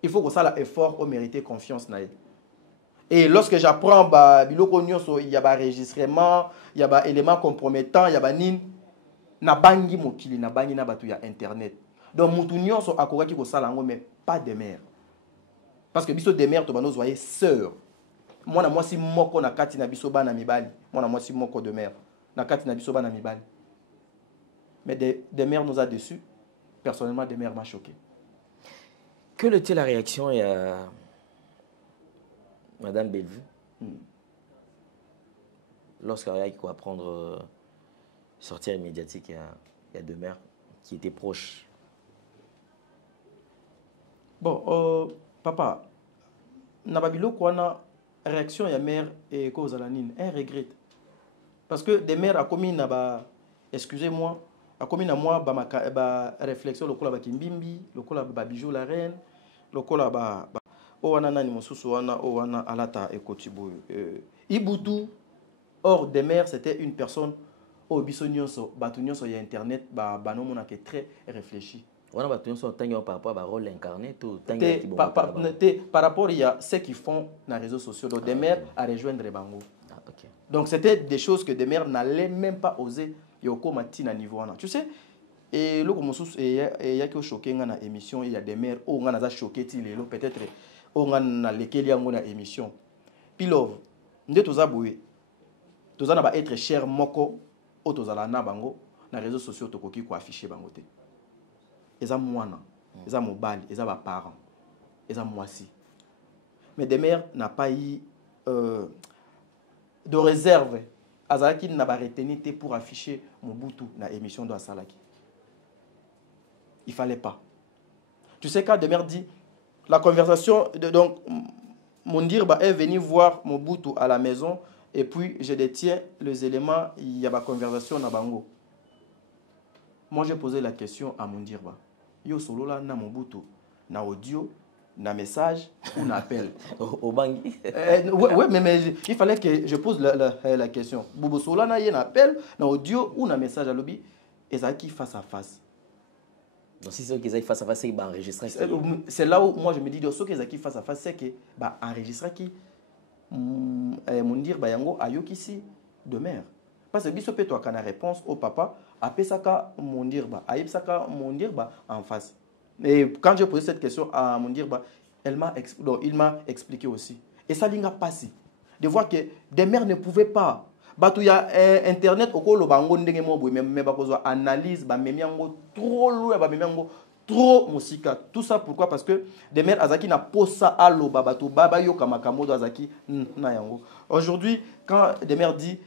il faut que ça l'effort au mériter confiance. Et lorsque j'apprends il y a un enregistrement, il y a un élément compromettant, il y a un nin, na bangi mokili na bangi na batu ya internet. Donc mutunyo so akora ki ko sala ngo mais pas de mère. Parce que biso de mère to bano zoyer sœur. Moi si moko na kati na biso bana mibali. Moi si moko de mère. Mais des mères nous a déçus. Personnellement, des mères m'a choqué. Quelle était la réaction à Madame Bellevue lorsqu'elle a eu à prendre sortir médiatique, il y a deux mères qui étaient proches? Bon, papa, Nababilo quoi na réaction ya mère et cause à la nine, elle regrette. Parce que des mères a commis na excusez-moi, a commis na moi ba réflexion le kola ba kimbimbi, le kola ba bijou la reine, le kola ba o wana nani mosusu wana o wana alata ekotibo ibutu. Or des mères c'était une personne au bisonioso batunioso ya internet ba no mona que très réfléchi. On a batunioso tango par rapport à rôle incarné tout par rapport il y a ceux qui font dans les réseaux sociaux donc des mères à rejoindre les bango. Donc c'était des choses que des mères n'allaient même pas oser yoko matina niveau là. Tu sais et le comme et il y a que choqué dans la émission il y a des mères où on a choqué tilelo peut-être on a lesquels y a mon émission. Pilov nde tozaboué tozana ba être cher moko o tozala na bango na réseaux sociaux tokoki ko afficher bango te. Eza mwana, eza mobali, eza ba parents, eza moisi. Mais des mères n'a pas eu de réserve. Azalaki n'a pas retenu pour afficher Mobutu dans l'émission de Asalaki. Il fallait pas. Tu sais quand des mères dit la conversation donc Mondirba est venu voir Mobutu à la maison et puis je détiens les éléments il y a la conversation na bango. Moi j'ai posé la question à Mondirba. Yo solo là na Mobutu na audio na message ou na appel au bangui. Ouais, mais il fallait que je pose la question. Bobo solo na y na appel na audio ou na message à lobby et ça qui face à face. Donc si c'est qu'ils aillent face à face, ils vont enregistrer. C'est là où moi je me dis de ce qu'ils aillent face à face c'est que bah enregistrer qui mon dire bah yango ayoki si de mère. Parce que biso peut toi quand la réponse au papa après ça ka mon dire bah aïb ça ka mon dire bah en face. Et quand j'ai posé cette question à mon dire bah il m'a expliqué aussi. Et ça n'a pas passé. De voir que des mères ne pouvaient pas. Bah il y a internet au colo bango ndenge mo boy mais ba ko analyse ba memiango trop loin ba memiango trop musika. Tout ça pourquoi? Parce que des mères azaki na posa alo babato baba yo kamakamodo azaki na yango. Aujourd'hui quand des mères dit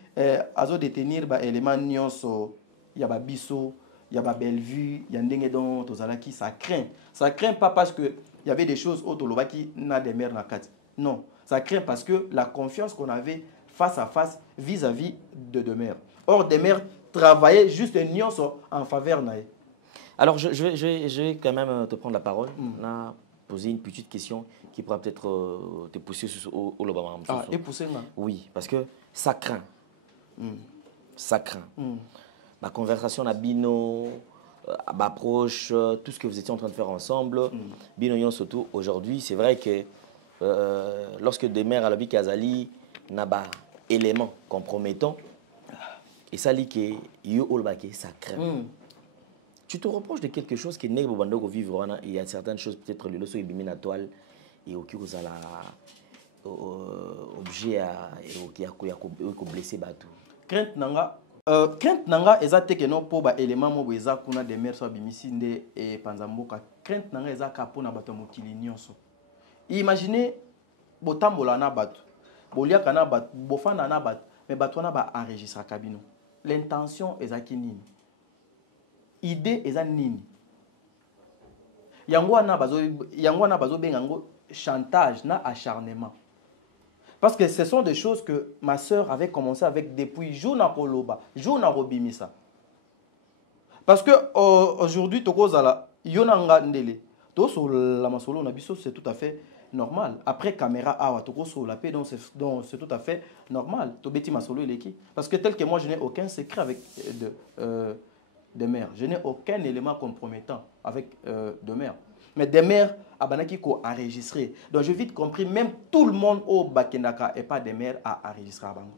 azo détenir ba élément nyonso ya ba biso il y a ba Bellevue il y a ndenge don tozalaki ça craint pas parce que il y avait des choses auto lobaki na des mères na kati. Non, ça craint parce que la confiance qu'on avait face à face vis-à-vis de deux mères. Or des mères travaillaient juste en faveur naïe. Alors je vais quand même te prendre la parole. On a posé une petite question qui pourra peut-être te pousser au Lobama. Ah, et pousser là. Oui, parce que ça craint. Ça craint. Ma conversation à Bino, à m'approche, tout ce que vous étiez en train de faire ensemble, Bino surtout aujourd'hui, c'est vrai que lorsque des mères à l'habit Kazali n'a pas éléments compromettants, et ça dit que ça craint. Tu te reproches de quelque chose qui n'est pas bon vivre, il y a certaines choses, peut-être le leçon est bien à toile, et au qui vous a objet qui a blessé bateau. Crainte nanga ezate que non pour ba élément mo beza kuna de mer so bimisi nde e panzamboka. Crainte nanga ezaka pona bato mokili nyonso. Imaginez botambola na bato. Bolia kana bato, bofana na bato, mais bato na ba enregistrer kabino. l'intention ezaki nini, idée eza nini. Yango wana bazo bengango chantage na acharnement. Parce que ce sont des choses que ma sœur avait commencé avec depuis jour na koloba, jour na robimisa. Parce que aujourd'hui tokozala yonanga ndele to so la masolo na biso c'est tout à fait normal. Après caméra awa toko so la paix donc c'est tout à fait normal. To beti masolo eleki parce que tel que moi je n'ai aucun secret avec de mère. Je n'ai aucun élément compromettant avec de mère. Mais des mères abanaki ko enregistré. Donc j'ai vite compris même tout le monde au Bakendaka et pas des mères à enregistrer abango.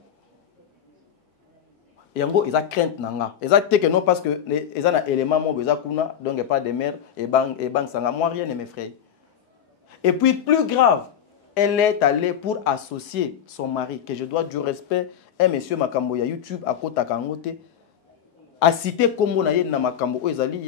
Et en gros ils a crainte nanga. Ils a que non parce que ils a un élément mo beza kuna donc pas des mères et bang sanga moi rien ne m'effraie. Et puis plus grave, elle est allée pour associer son mari que je dois du respect un monsieur makambo ya YouTube à Kota Kangote a cité comme on a na makambo ezali il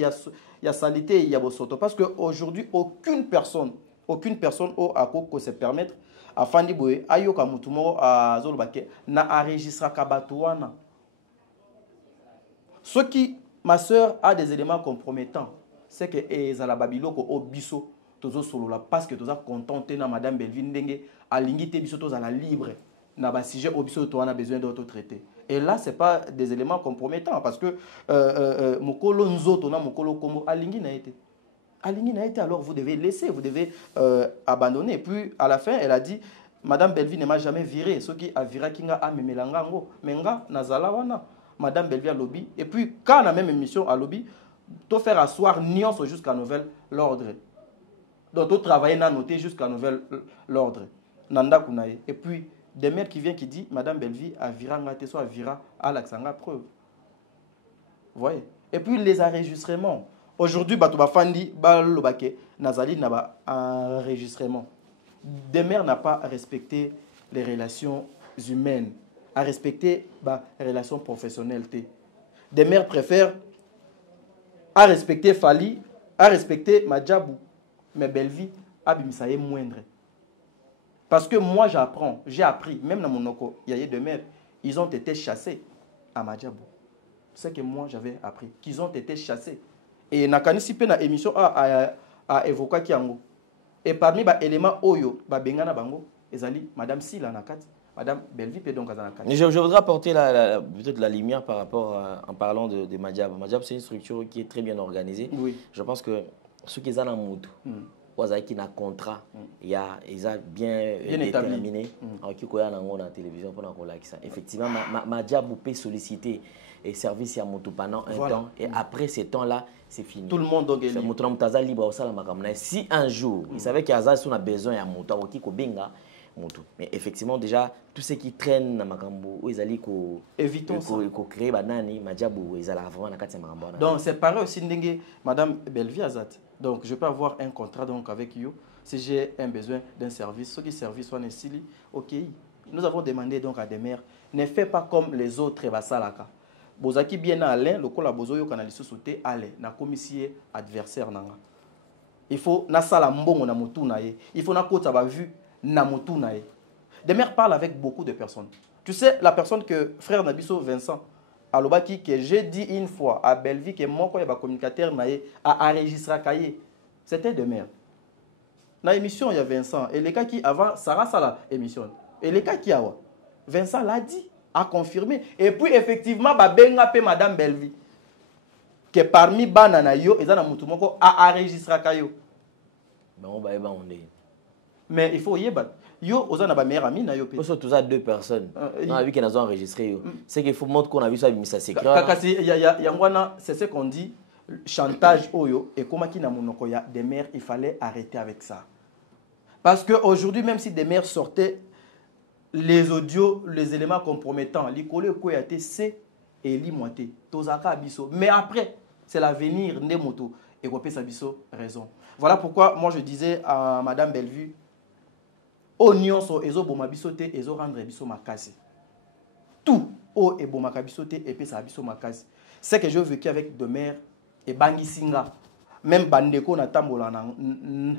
y a salité il y a bosoto parce que aujourd'hui aucune personne au akoko se permettre afandi boye ayoka mutumo a zolobake na enregistra kabatuana. Ce qui ma sœur a des éléments compromettants c'est que ezala babiloko o biso tozo solo la parce que toza contenté na madame Belvin ndenge alingité biso toza la libre na ba sujet o biso to on a besoin d'autres traités. Et là, ce n'est pas des éléments compromettants parce que Mokolo Nzoto na Mokolo Kombo Alingi n'a été. Alingi n'a été, alors vous devez laisser, vous devez abandonner. Et puis à la fin, elle a dit Madame Belvi ne m'a jamais viré. Ce qui a viré Kinga a memelangango. Menga Nazala wana. Madame Belvi a lobby. Et puis quand la même émission à lobby, tout faire asseoir Nyonso jusqu'à nouvel l'ordre. Donc tout travailler na noté jusqu'à nouvel l'ordre. Nanda Kunaye. Et puis des mères qui viennent qui dit Madame Belvi a viré soit vira à l'accent preuve. Vous voyez. Et puis les enregistrements. Aujourd'hui, Batouba Fandi, Balobake, Nazali n'a pas enregistrement. Des mères n'a pas respecté les relations humaines, a respecté les relations professionnelles. Des mères préfèrent à respecter Fali, à respecter Madjabou. Mais Belvi a bimisaye moindre. Parce que moi, j'ai appris, même dans mon oko, il y a des mères, ils ont été chassés à Madjabou. C'est ce que moi, j'avais appris, qu'ils ont été chassés. Et Nakanisi pe na émission a évoqué Kiango. Et parmi les éléments Oyo, Bengana Bango, ezali Madame Sila Nakat, Madame Belvi pe donc Nakat. Je voudrais apporter peut-être la lumière par rapport en parlant de Madjab. Madjab, c'est une structure qui est très bien organisée. Oui. Je pense que ceux qui sont dans le mood, qui ont un contrat, ils ont bien déterminé qui est dans la télévision pour ça. Effectivement, Madjab peut solliciter et service à Moto pendant un temps et après ce temps-là, c'est fini. Tout le monde est libre. Si un jour, il savait qu'il y a besoin de Moto, mais effectivement, déjà, tout ce qui traîne dans Makambo, ils allaient évitons ça. Créer banani, Madjabou, ils allaient vraiment dans Makambo. Donc c'est pareil aussi Madame Belvi Azat. Donc je peux avoir un contrat donc avec vous si j'ai un besoin d'un service. Ce qui service soit Nessili, ok. Nous avons demandé donc à des mères, ne faites pas comme les autres basalaka. Bozaki bien Alain, le cola bozoyo kanaliso sauté aller na commissaire adversaire nanga. Il faut na sala mbongo na mutu na ye. Il faut na kota ba vu na mutu na ye. Des mères parlent avec beaucoup de personnes. Tu sais la personne que frère Nabiso Vincent alobaki que j'ai dit une fois à Belvi que mon communicateur na ye a enregistré cahier. C'était de mère. Na émission il y a Vincent et les cas qui avant Sarah Sala émission. Et les cas qui a Vincent l'a dit. A confirmé. Et puis effectivement, Benga pe Madame Belvi. Que parmi Banana yo, ils ont a enregistré Kayo. Mais il faut y aller. Yo, aux a meilleur ami na yo. Parce que tous deux personnes. On a vu qu'ils ont enregistré. C'est qu'il faut montrer qu'on a vu ça, mais ça c'est clair. C'est ce qu'on dit. Chantage oyo et comment qui na monoko ya des mères, il fallait arrêter avec ça. Parce que aujourd'hui, même si des mères sortaient les audios, les éléments compromettants, l'icole koyate c'est et l'imoité, tozaka abiso. Mais après, c'est l'avenir des motos et qu'on peut s'abiso raison. Voilà pourquoi moi je disais à Madame Bellevue, oignon so ezo bomabiso te ezo rendre biso makasi. Tout o et bomakabiso te et puis ça abiso makasi. C'est que j'ai vécu avec de mères et bangisinga. Même bandeko na tambola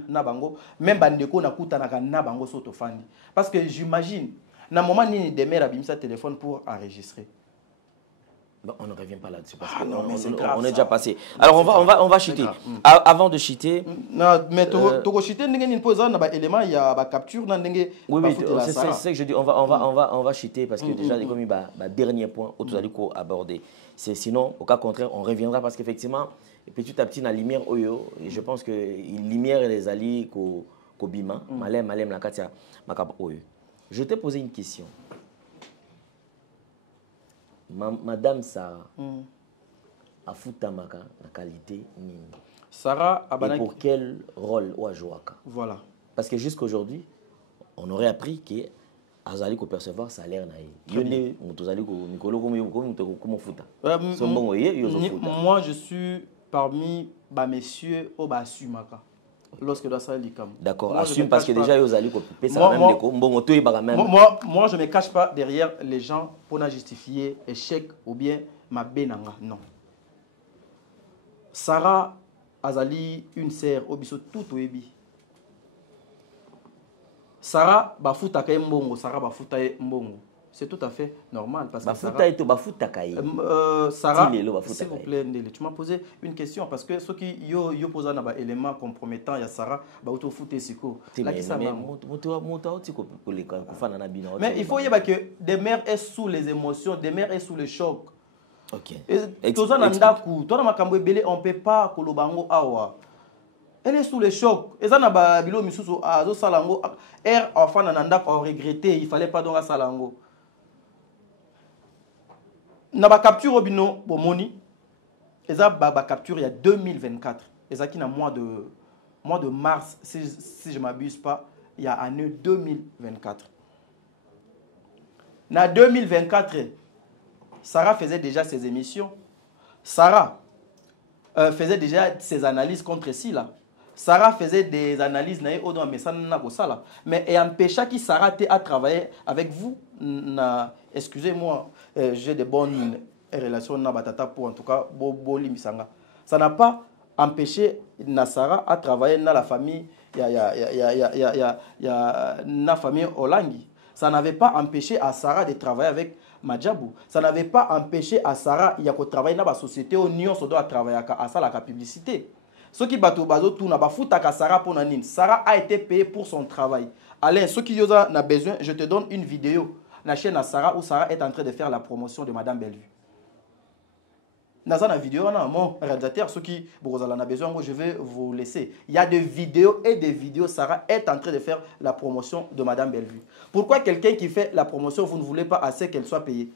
na bango, même bandeko na kutanaka na bango soto fandi. Parce que j'imagine, na moment ni des mères abimisa téléphone pour enregistrer. Bon, on ne revient pas là-dessus parce on est déjà passé. Alors on va chuter. Avant de chuter. Non, mais tu chuter, il pose un élément, il y a capture dans oui, c'est ce que je dis. On va chuter parce que déjà comme il dernier point où tu as dit qu'on aborder. Sinon au cas contraire on reviendra parce qu'effectivement petit à petit la lumière oyo et je pense que lumière et les alliés ko bima malem la katia makap oyo. Je t'ai posé une question. Madame Sarah, a futamaka la qualité nini. Sarah et pour quel rôle ou jouaka? Voilà. Parce que jusqu'aujourd'hui, on aurait appris que Azali ko percevoir salaire na yé. Moi je suis parmi messieurs au basumaka. Lorsque doit ça d'accord, assume parce que déjà Azali ko moi je me cache pas derrière les gens pour justifier échec ou bien ma benanga. Non. Sarah Azali une sœur obiso tout oebi. Sarah bafuta ka mbongo, Sarah bafuta mbongo. C'est tout à fait normal parce que Sarah s'il vous plaît Ndele, tu m'as posé une question parce que ceux qui yo posent un élément compromettant il y a Sarah ba auto fouté siko. Mais il faut y que des mères est sous les émotions, des mères est sous le choc. OK. On peut pas kolobango awa. Elle est sous le choc. Et ça n'a bilo misusu azo salango enfant nananda a regretté, il fallait pas donc à salango. Na ba capture obino bomoni. Et ça ba capture il y a 2024. Et ça qui na mois de mars si je m'abuse pas, il y a année 2024. Na 2024 Sarah faisait déjà ses émissions. Sarah faisait déjà ses analyses contre Sila. Sarah faisait des analyses mais et empêcha qui Sarah à travailler avec vous. Excusez-moi, j'ai de bonnes relations pour en tout cas ça n'a pas empêché Sarah à travailler dans la famille la famille Olangi. Ça n'avait pas empêché à Sarah de travailler avec Madjabou. Ça n'avait pas empêché à Sarah de travailler dans la société où nous doit travailler à ça la publicité. Ceux qui battent au bateau tout n'a pas foutu à Sarah pour nanine. Sarah a été payée pour son travail. Alain, ceux qui ont besoin, je te donne une vidéo. La chaîne à Sarah où Sarah est en train de faire la promotion de Madame Bellevue. Dans la vidéo, mon réalisateur, ceux qui ont besoin, je vais vous laisser. Il y a des vidéos et des vidéos. Sarah est en train de faire la promotion de Madame Bellevue. Pourquoi quelqu'un qui fait la promotion, vous ne voulez pas assez qu'elle soit payée?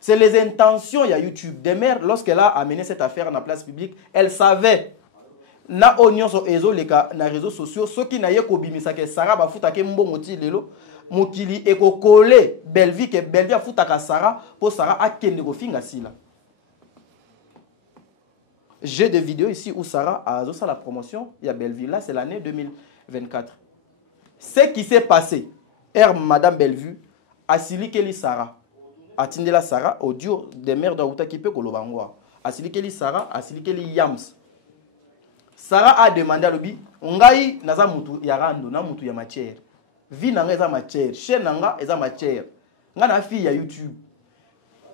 C'est les intentions, il y a YouTube. Des mères, lorsqu'elle a amené cette affaire dans la place publique, elle savait. Na oignon sur les réseaux sociaux, ceux qui n'aient qu'au bimisa que Sarah va foutre à mbongoti lelo, mokili et ko coller Bellevue que Bellevue a foutre à Sarah pour Sarah a kende ko finga sila. J'ai des vidéos ici où Sarah a fait la promotion, il y a Bellevue là, c'est l'année 2024. Ce qui s'est passé, Madame Bellevue a sili Sarah. Atindela Sarah audio des mères d'Aouta qui peut kolobangwa. Asilikeli Sarah, asilikeli Yams. Sarah a demandé à l'obi, ngai naza mutu ya rando na mutu ya matière. Vi nanga eza matière, chaîne nanga eza matière. Nga na fille ya YouTube.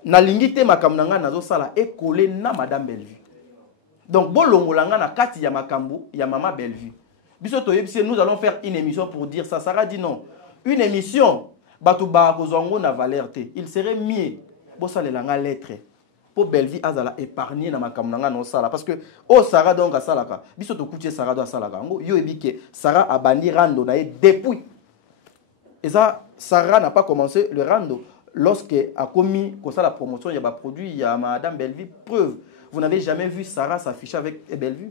Na lingite makambo nanga nazo sala e collé na Madame Bellevue. Donc bolongola nga na kati ya makambo ya Maman Bellevue. Biso toyebisi nous allons faire une émission pour dire ça. Sarah dit non. Une émission Batouba kozongo na valeur te. Il serait mieux bossa le langa lettre pour Bellevue azala épargner na makambo nanga no sala parce que oh Sarah donc a salaka. Biso to kutie Sarah do salaka. Ngo yo ebike Sarah a bandi rando na depuis. Et ça Sarah n'a pas commencé le rando lorsque a commis comme ça la promotion il y a ba produit il y a Madame Bellevue preuve. Vous n'avez jamais vu Sarah s'afficher avec Bellevue?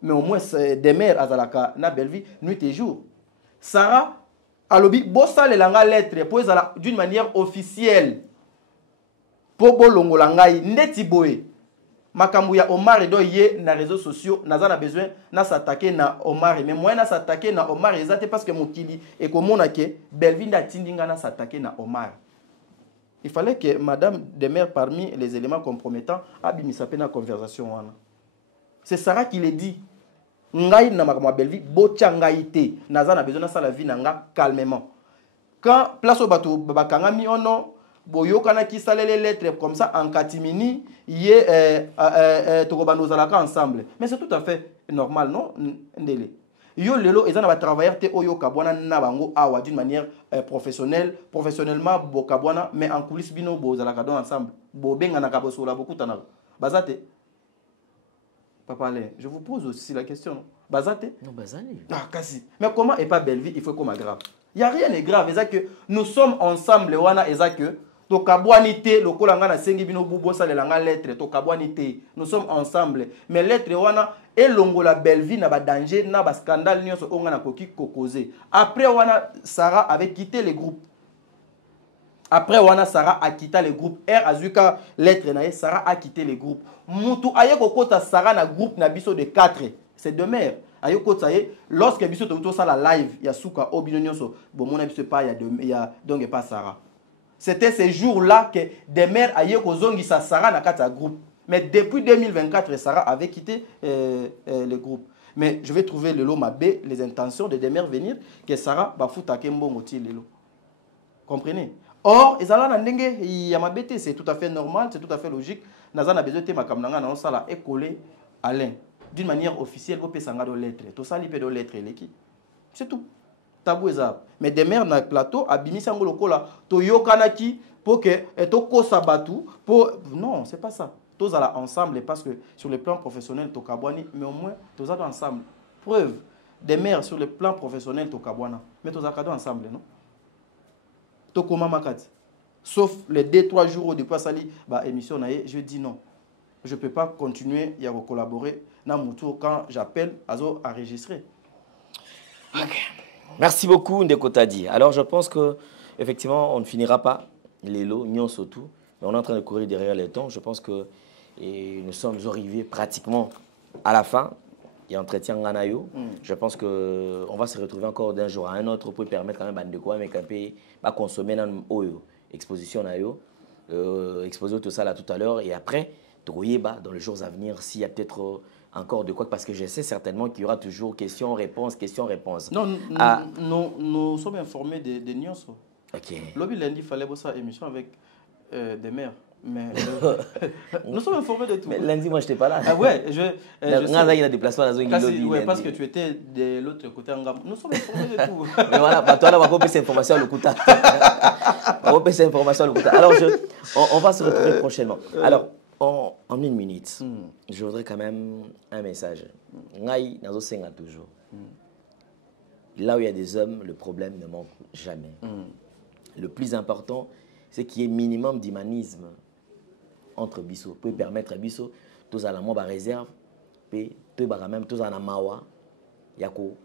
Mais au moins des mères azalaka na Bellevue nuit et jour. Sarah alobi bossa le langa lettre pour d'une manière officielle pour bolongola ngai ndeti boye makambu ya Omar do ye na réseaux sociaux naza na besoin na s'attaquer na Omar mais moi na s'attaquer na Omar ezate parce que mokili et komona ke Bellevue nda tindinga na s'attaquer na Omar. Il fallait que Madame Demer parmi les éléments compromettants abimisa pe na conversation wana. C'est Sarah qui le dit. Ngai na makama Bellevue bocha ngai te naza na besoin na sala vie nanga calmement. Quand place au bateau bakanga mi ono boyokana ki salele lettres comme ça en catimini yé tokobandozalaka ensemble. Mais c'est tout à fait normal, non ndele. Yo lelo ezana ba travailleur te oyo kabwana na bango awa d'une manière professionnellement bo kabwana mais en coulisses bino bozalaka don ensemble. Bo benga na kabosola beaucoup tana. Bazate. Papa Alain, je vous pose aussi la question. Bazate? Non, Bazali. Ah, quasi. Mais comment est pas belle vie, il faut comme grave. Il n'y a rien de grave. C'est que nous sommes ensemble, wana, et que to kabwanite, le kolanga na sengi bino bubo sa le langa lettre, to kabwanite. Nous sommes ensemble. Mais lettre wana, et longo la belle vie n'a pas danger, n'a pas scandale, n'y a pas na koki kokose. Après wana, Sarah avait quitté le groupe. Après wana, Sarah a quitté le groupe. R azuka lettre na Sarah a quitté le groupe. Mutu aye kokota Sarah na groupe na biso de 4. C'est de mère. Ayo kota ye, lorsque biso to ça la live, il y a souka obinonyoso, bon mon avis pas il y a donc pas Sarah. C'était ces jours-là que des mères aye kozongi sa Sarah na kata groupe. Mais depuis 2024, Sarah avait quitté le groupe. Mais je vais trouver le lot mabé, les intentions de des mères venir que Sarah va foutre à Kembo moti le lot. Comprenez? Or, ezala na ndenge ya mabete, c'est tout à fait normal, c'est tout à fait logique. Nazana besoin te makamnanga na sala écolé Alain. D'une manière officielle, vous pouvez s'engager dans lettres. Tout ça, il peut dans lettres. C'est tout. Tabou ezab. Mais des mères dans le plateau, abimi sangolo kola, to yokanaki pour que to kosabatu pour non, c'est pas ça. Tous là ensemble parce que sur le plan professionnel to kabwani, mais au moins tous là ensemble. Preuve des mères sur le plan professionnel to kabwana, mais tous là ensemble, non? To koma makati. Sauf les 2-3 jours depuis sali ba émission naé, je dis non. Je ne peux pas continuer à collaborer dans mon tour quand j'appelle à enregistrer. Okay. Merci beaucoup, Ndeko Tadi. Alors, je pense que effectivement, on ne finira pas les lots, Nyon surtout, mais on est en train de courir derrière les temps. Je pense que nous sommes arrivés pratiquement à la fin. Il y a entretien Nganayo. Je pense qu'on va se retrouver encore d'un jour à un autre pour permettre quand même à Ndeko de consommer dans l'exposition Nayo, exposer tout ça là tout à l'heure et après. Dans les jours à venir, s'il y a peut-être encore de quoi, parce que je sais certainement qu'il y aura toujours questions-réponses, questions-réponses. Non, nous sommes informés des nuances. Ok. Lobby lundi, il fallait bosser une émission avec des mères. Mais nous sommes informés de tout. Mais lundi, moi, je n'étais pas là. Ah ouais, il y a des déplacements dans une lobby. Oui, parce que tu étais de l'autre côté en gamme. Nous sommes informés de tout. Mais voilà, toi, là, on va couper cette information à l'Okuta. On va couper cette information à l'Okuta. Alors, on va se retrouver prochainement. Alors, en une minute, je voudrais quand même un message. Ngai nazo senga toujours. Là où il y a des hommes, le problème ne manque jamais. Le plus important, c'est qu'il y ait minimum d'humanisme entre biso. Peut permettre à biso, tous à la moba réserve, peut même tous à la mawa, yako,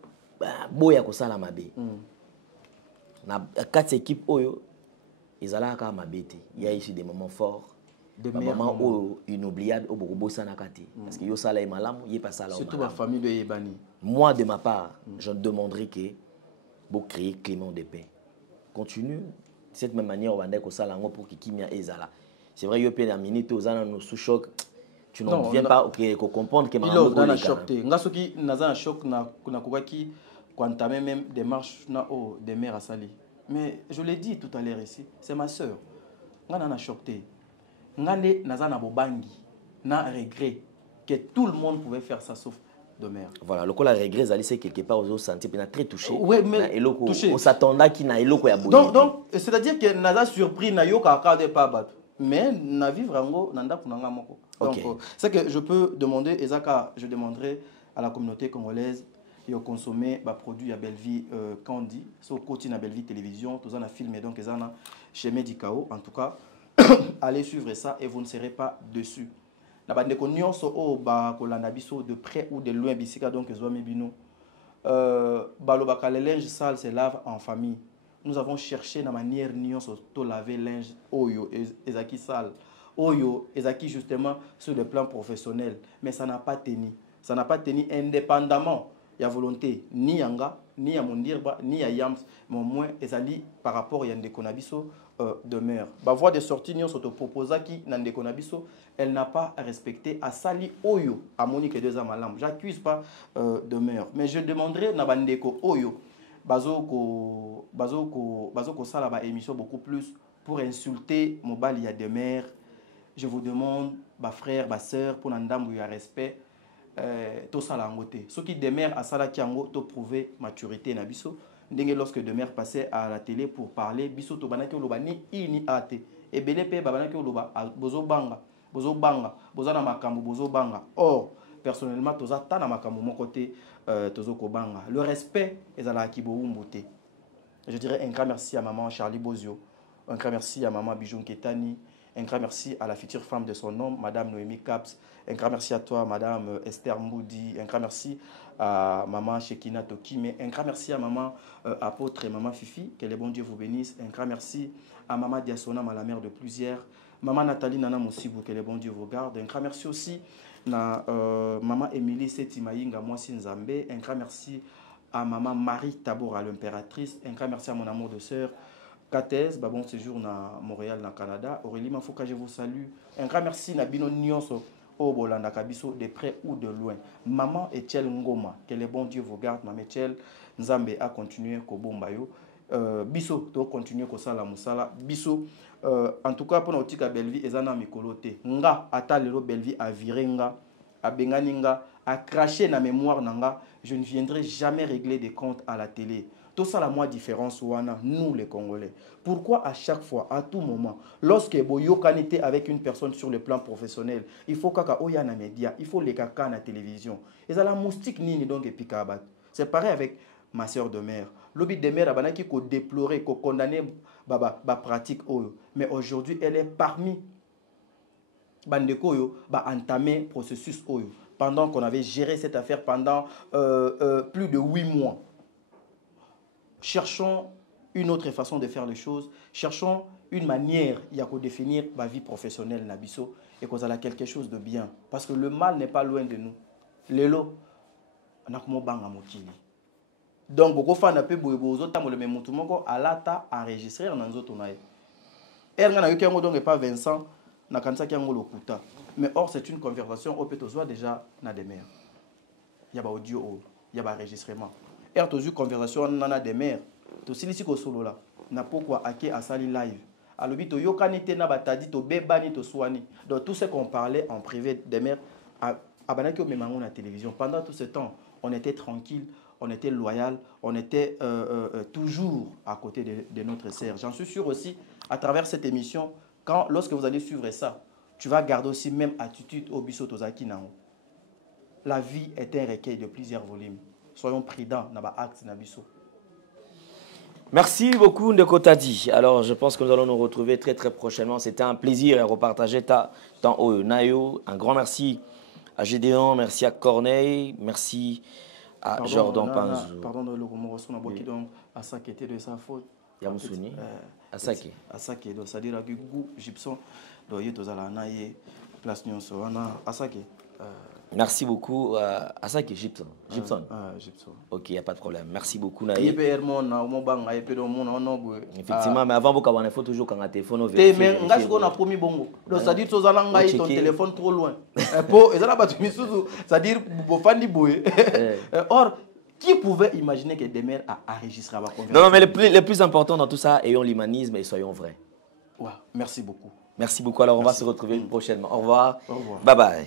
boya ko sala mabe. Na quatre équipes oyo, ils allaient à mabete. Il y a ici des moments forts. Des moments inoubliables au Bogobosa Nakati. Parce que yo sala et malam, y pas ça là. Surtout ma famille de Ebani. Moi, de ma part, je demanderai que vous créez climat de paix. Continue de cette même manière, on va dire que ça là pour que Kimia Ezala. C'est vrai, il y a une minute aux nous sous choc. Tu n'en viens pas qu'on comprendre que ma dans la choc. Ngasoki naza choc na kokaki quand même démarche na o des mères à Sali. Mais je l'ai dit tout à l'heure ici, c'est ma sœur. Ngana na choc. Ngane nazana bobangi na regret que tout le monde pouvait faire ça sauf de mère. Voilà, le coup la regret c'est quelque part aux senti puis très touché. Oui, mais touché. On s'attendait qu'il na eloko ya donc c'est-à-dire que naza surpris na yo kaka de pas battre. Mais na vivre ngo nanda kunanga moko. Donc c'est que je peux demander Ezaka, je demanderai à la communauté congolaise de consommer ba produit à Belleville Candy, so côté na Belleville télévision, tous en a filmé donc ezana chez Medicao en tout cas. Allez suivre ça et vous ne serez pas dessus. La bande de nyonso o ba kolanda biso de près ou de loin bisika donc ezwami bino. Balobaka les linges sales se lavent en famille. Nous avons cherché la manière nyonso to laver linge oyo ezaki sale. Oyo ezaki justement sur le plan professionnel, mais ça n'a pas tenu. Ça n'a pas tenu indépendamment. Il y a volonté ni yanga, ni ya mondirba, ni ya yams, mais au moins ezali par rapport à yande konabiso demeure. Ba voie de sortie nous auto proposa qui nande konabiso, elle n'a pas respecté à sali oyo à Monique deux amalam. J'accuse pas demeure, mais je demanderai na bandeko oyo bazoko sala ba émission beaucoup plus pour insulter Mobali ya Demer, je vous demande, ma frère, ma soeur, pour n'andambu ya respect, tout ça la ngoté. Ce qui Demer à Sala Kiango, to prouver maturité na biso. Ndenge lorsque Demer passait à la télé pour parler, biso to banaki oloba ni I ni ate. Et BDP babanaki oloba bozo banga, bozo na makambo bozo banga. Or, personnellement, toza ta na makambo mon côté tozo ko banga. Le respect est à la kiboumboté. Je dirais un grand merci à maman Charlie Bozio, un grand merci à maman Bijoun Ketani, un grand merci à la future femme de son nom, madame Noémie Caps, un grand merci à toi, madame Esther Moudi, un grand merci à maman Shekina Tokime, un grand merci à maman Apôtre et maman Fifi, que les bons dieux vous bénissent, un grand merci à maman Diasonam, à la mère de plusieurs, maman Nathalie Nana Moussibou, que les bons dieux vous gardent, un grand merci aussi à maman Émilie Setimaïnga, moi Nzambe, un grand merci à maman Marie Tabora, l'impératrice. Un grand merci à mon amour de sœur Katez, bon séjour à Montréal, dans le Canada. Aurélie Mafouka, je vous salue. Un grand merci à Bino Nyonso, au Bolanda Kabiso, de près ou de loin. Maman Etiel Ngoma, que les bons dieux vous gardent. Maman Etiel Nzambe a continué Kobombayo. Biso, to continuer Kosala Moussala. Biso, en tout cas, pour notre tika Belvi, Ezana Mikolote. Nga, ata lelo Belvi a viré nga, a benganinga, a craché na mémoire nanga. Je ne viendrai jamais régler des comptes à la télé. Tout ça, la moi différence, ouana, nous les Congolais. Pourquoi à chaque fois, à tout moment, lorsque boyo kanité avec une personne sur le plan professionnel, il faut kaka oya na média, il faut les kaka na télévision. Et ça la moustique nini donc epikabat. C'est pareil avec ma sœur de mère. L'obit de mère abanaki ko déplorer, ko condamner ba pratique oyo. Mais aujourd'hui, elle est parmi bandeko yo ba entamer processus oyo. Pendant qu'on avait géré cette affaire pendant plus de 8 mois. Cherchons une autre façon de faire les choses. Cherchons une manière de définir ma vie professionnelle Nabiso et qu'on a quelque chose de bien. Parce que le mal n'est pas loin de nous. Lelo, on a comme banga mokili. Donc, beaucoup de gens ont pu le même temps à l'ata enregistrer dans les autres. Et pas Vincent, na kansa ki ngolo kuta. Mais or c'est une conversation au peut déjà na des mères. Il y a ba audio, il y a ba enregistrement. Et en une conversation na des mères. To silisi ko solo là. Na pourquoi ake asali live. Alobi to yokanite na batadi to bebani to swani. Donc tout ce qu'on parlait en privé des mères abanaki au memango na télévision. Pendant tout ce temps, on était tranquille, on était loyal, on était toujours à côté de notre sœur. J'en suis sûr aussi à travers cette émission. Lorsque vous allez suivre ça, tu vas garder aussi même attitude au biso tozaki nao. La vie est un recueil de plusieurs volumes. Soyons prudents dans ba acte na biso. Merci beaucoup Ndeko Tadi. Alors je pense que nous allons nous retrouver très prochainement. C'était un plaisir de repartager tant au Nayo. Un grand merci à Gédéon, merci à Corneille, merci à Jordan Panzou. Pardon de le remorso na boki donc à ça qui était de sa faute. Yamoussouni Asake. Asake, donc c'est-à-dire que Gou Gibson doit y être à la place Nyonso. Asake. Merci beaucoup Asake Gibson. Gibson. Ok, il n'y a pas de problème. Merci beaucoup Naye. Effectivement, mais avant il faut toujours quand un téléphone vérifier. Mais on a promis bongo. Donc c'est-à-dire que tu as ton téléphone trop loin. C'est-à-dire que or qui pouvait imaginer que Demer a enregistré ma conversation? Non, mais le plus important dans tout ça, ayons l'humanisme et soyons vrais. Ouais, merci beaucoup. Merci beaucoup. Alors, on va se retrouver prochainement. Au revoir. Au revoir. Bye bye.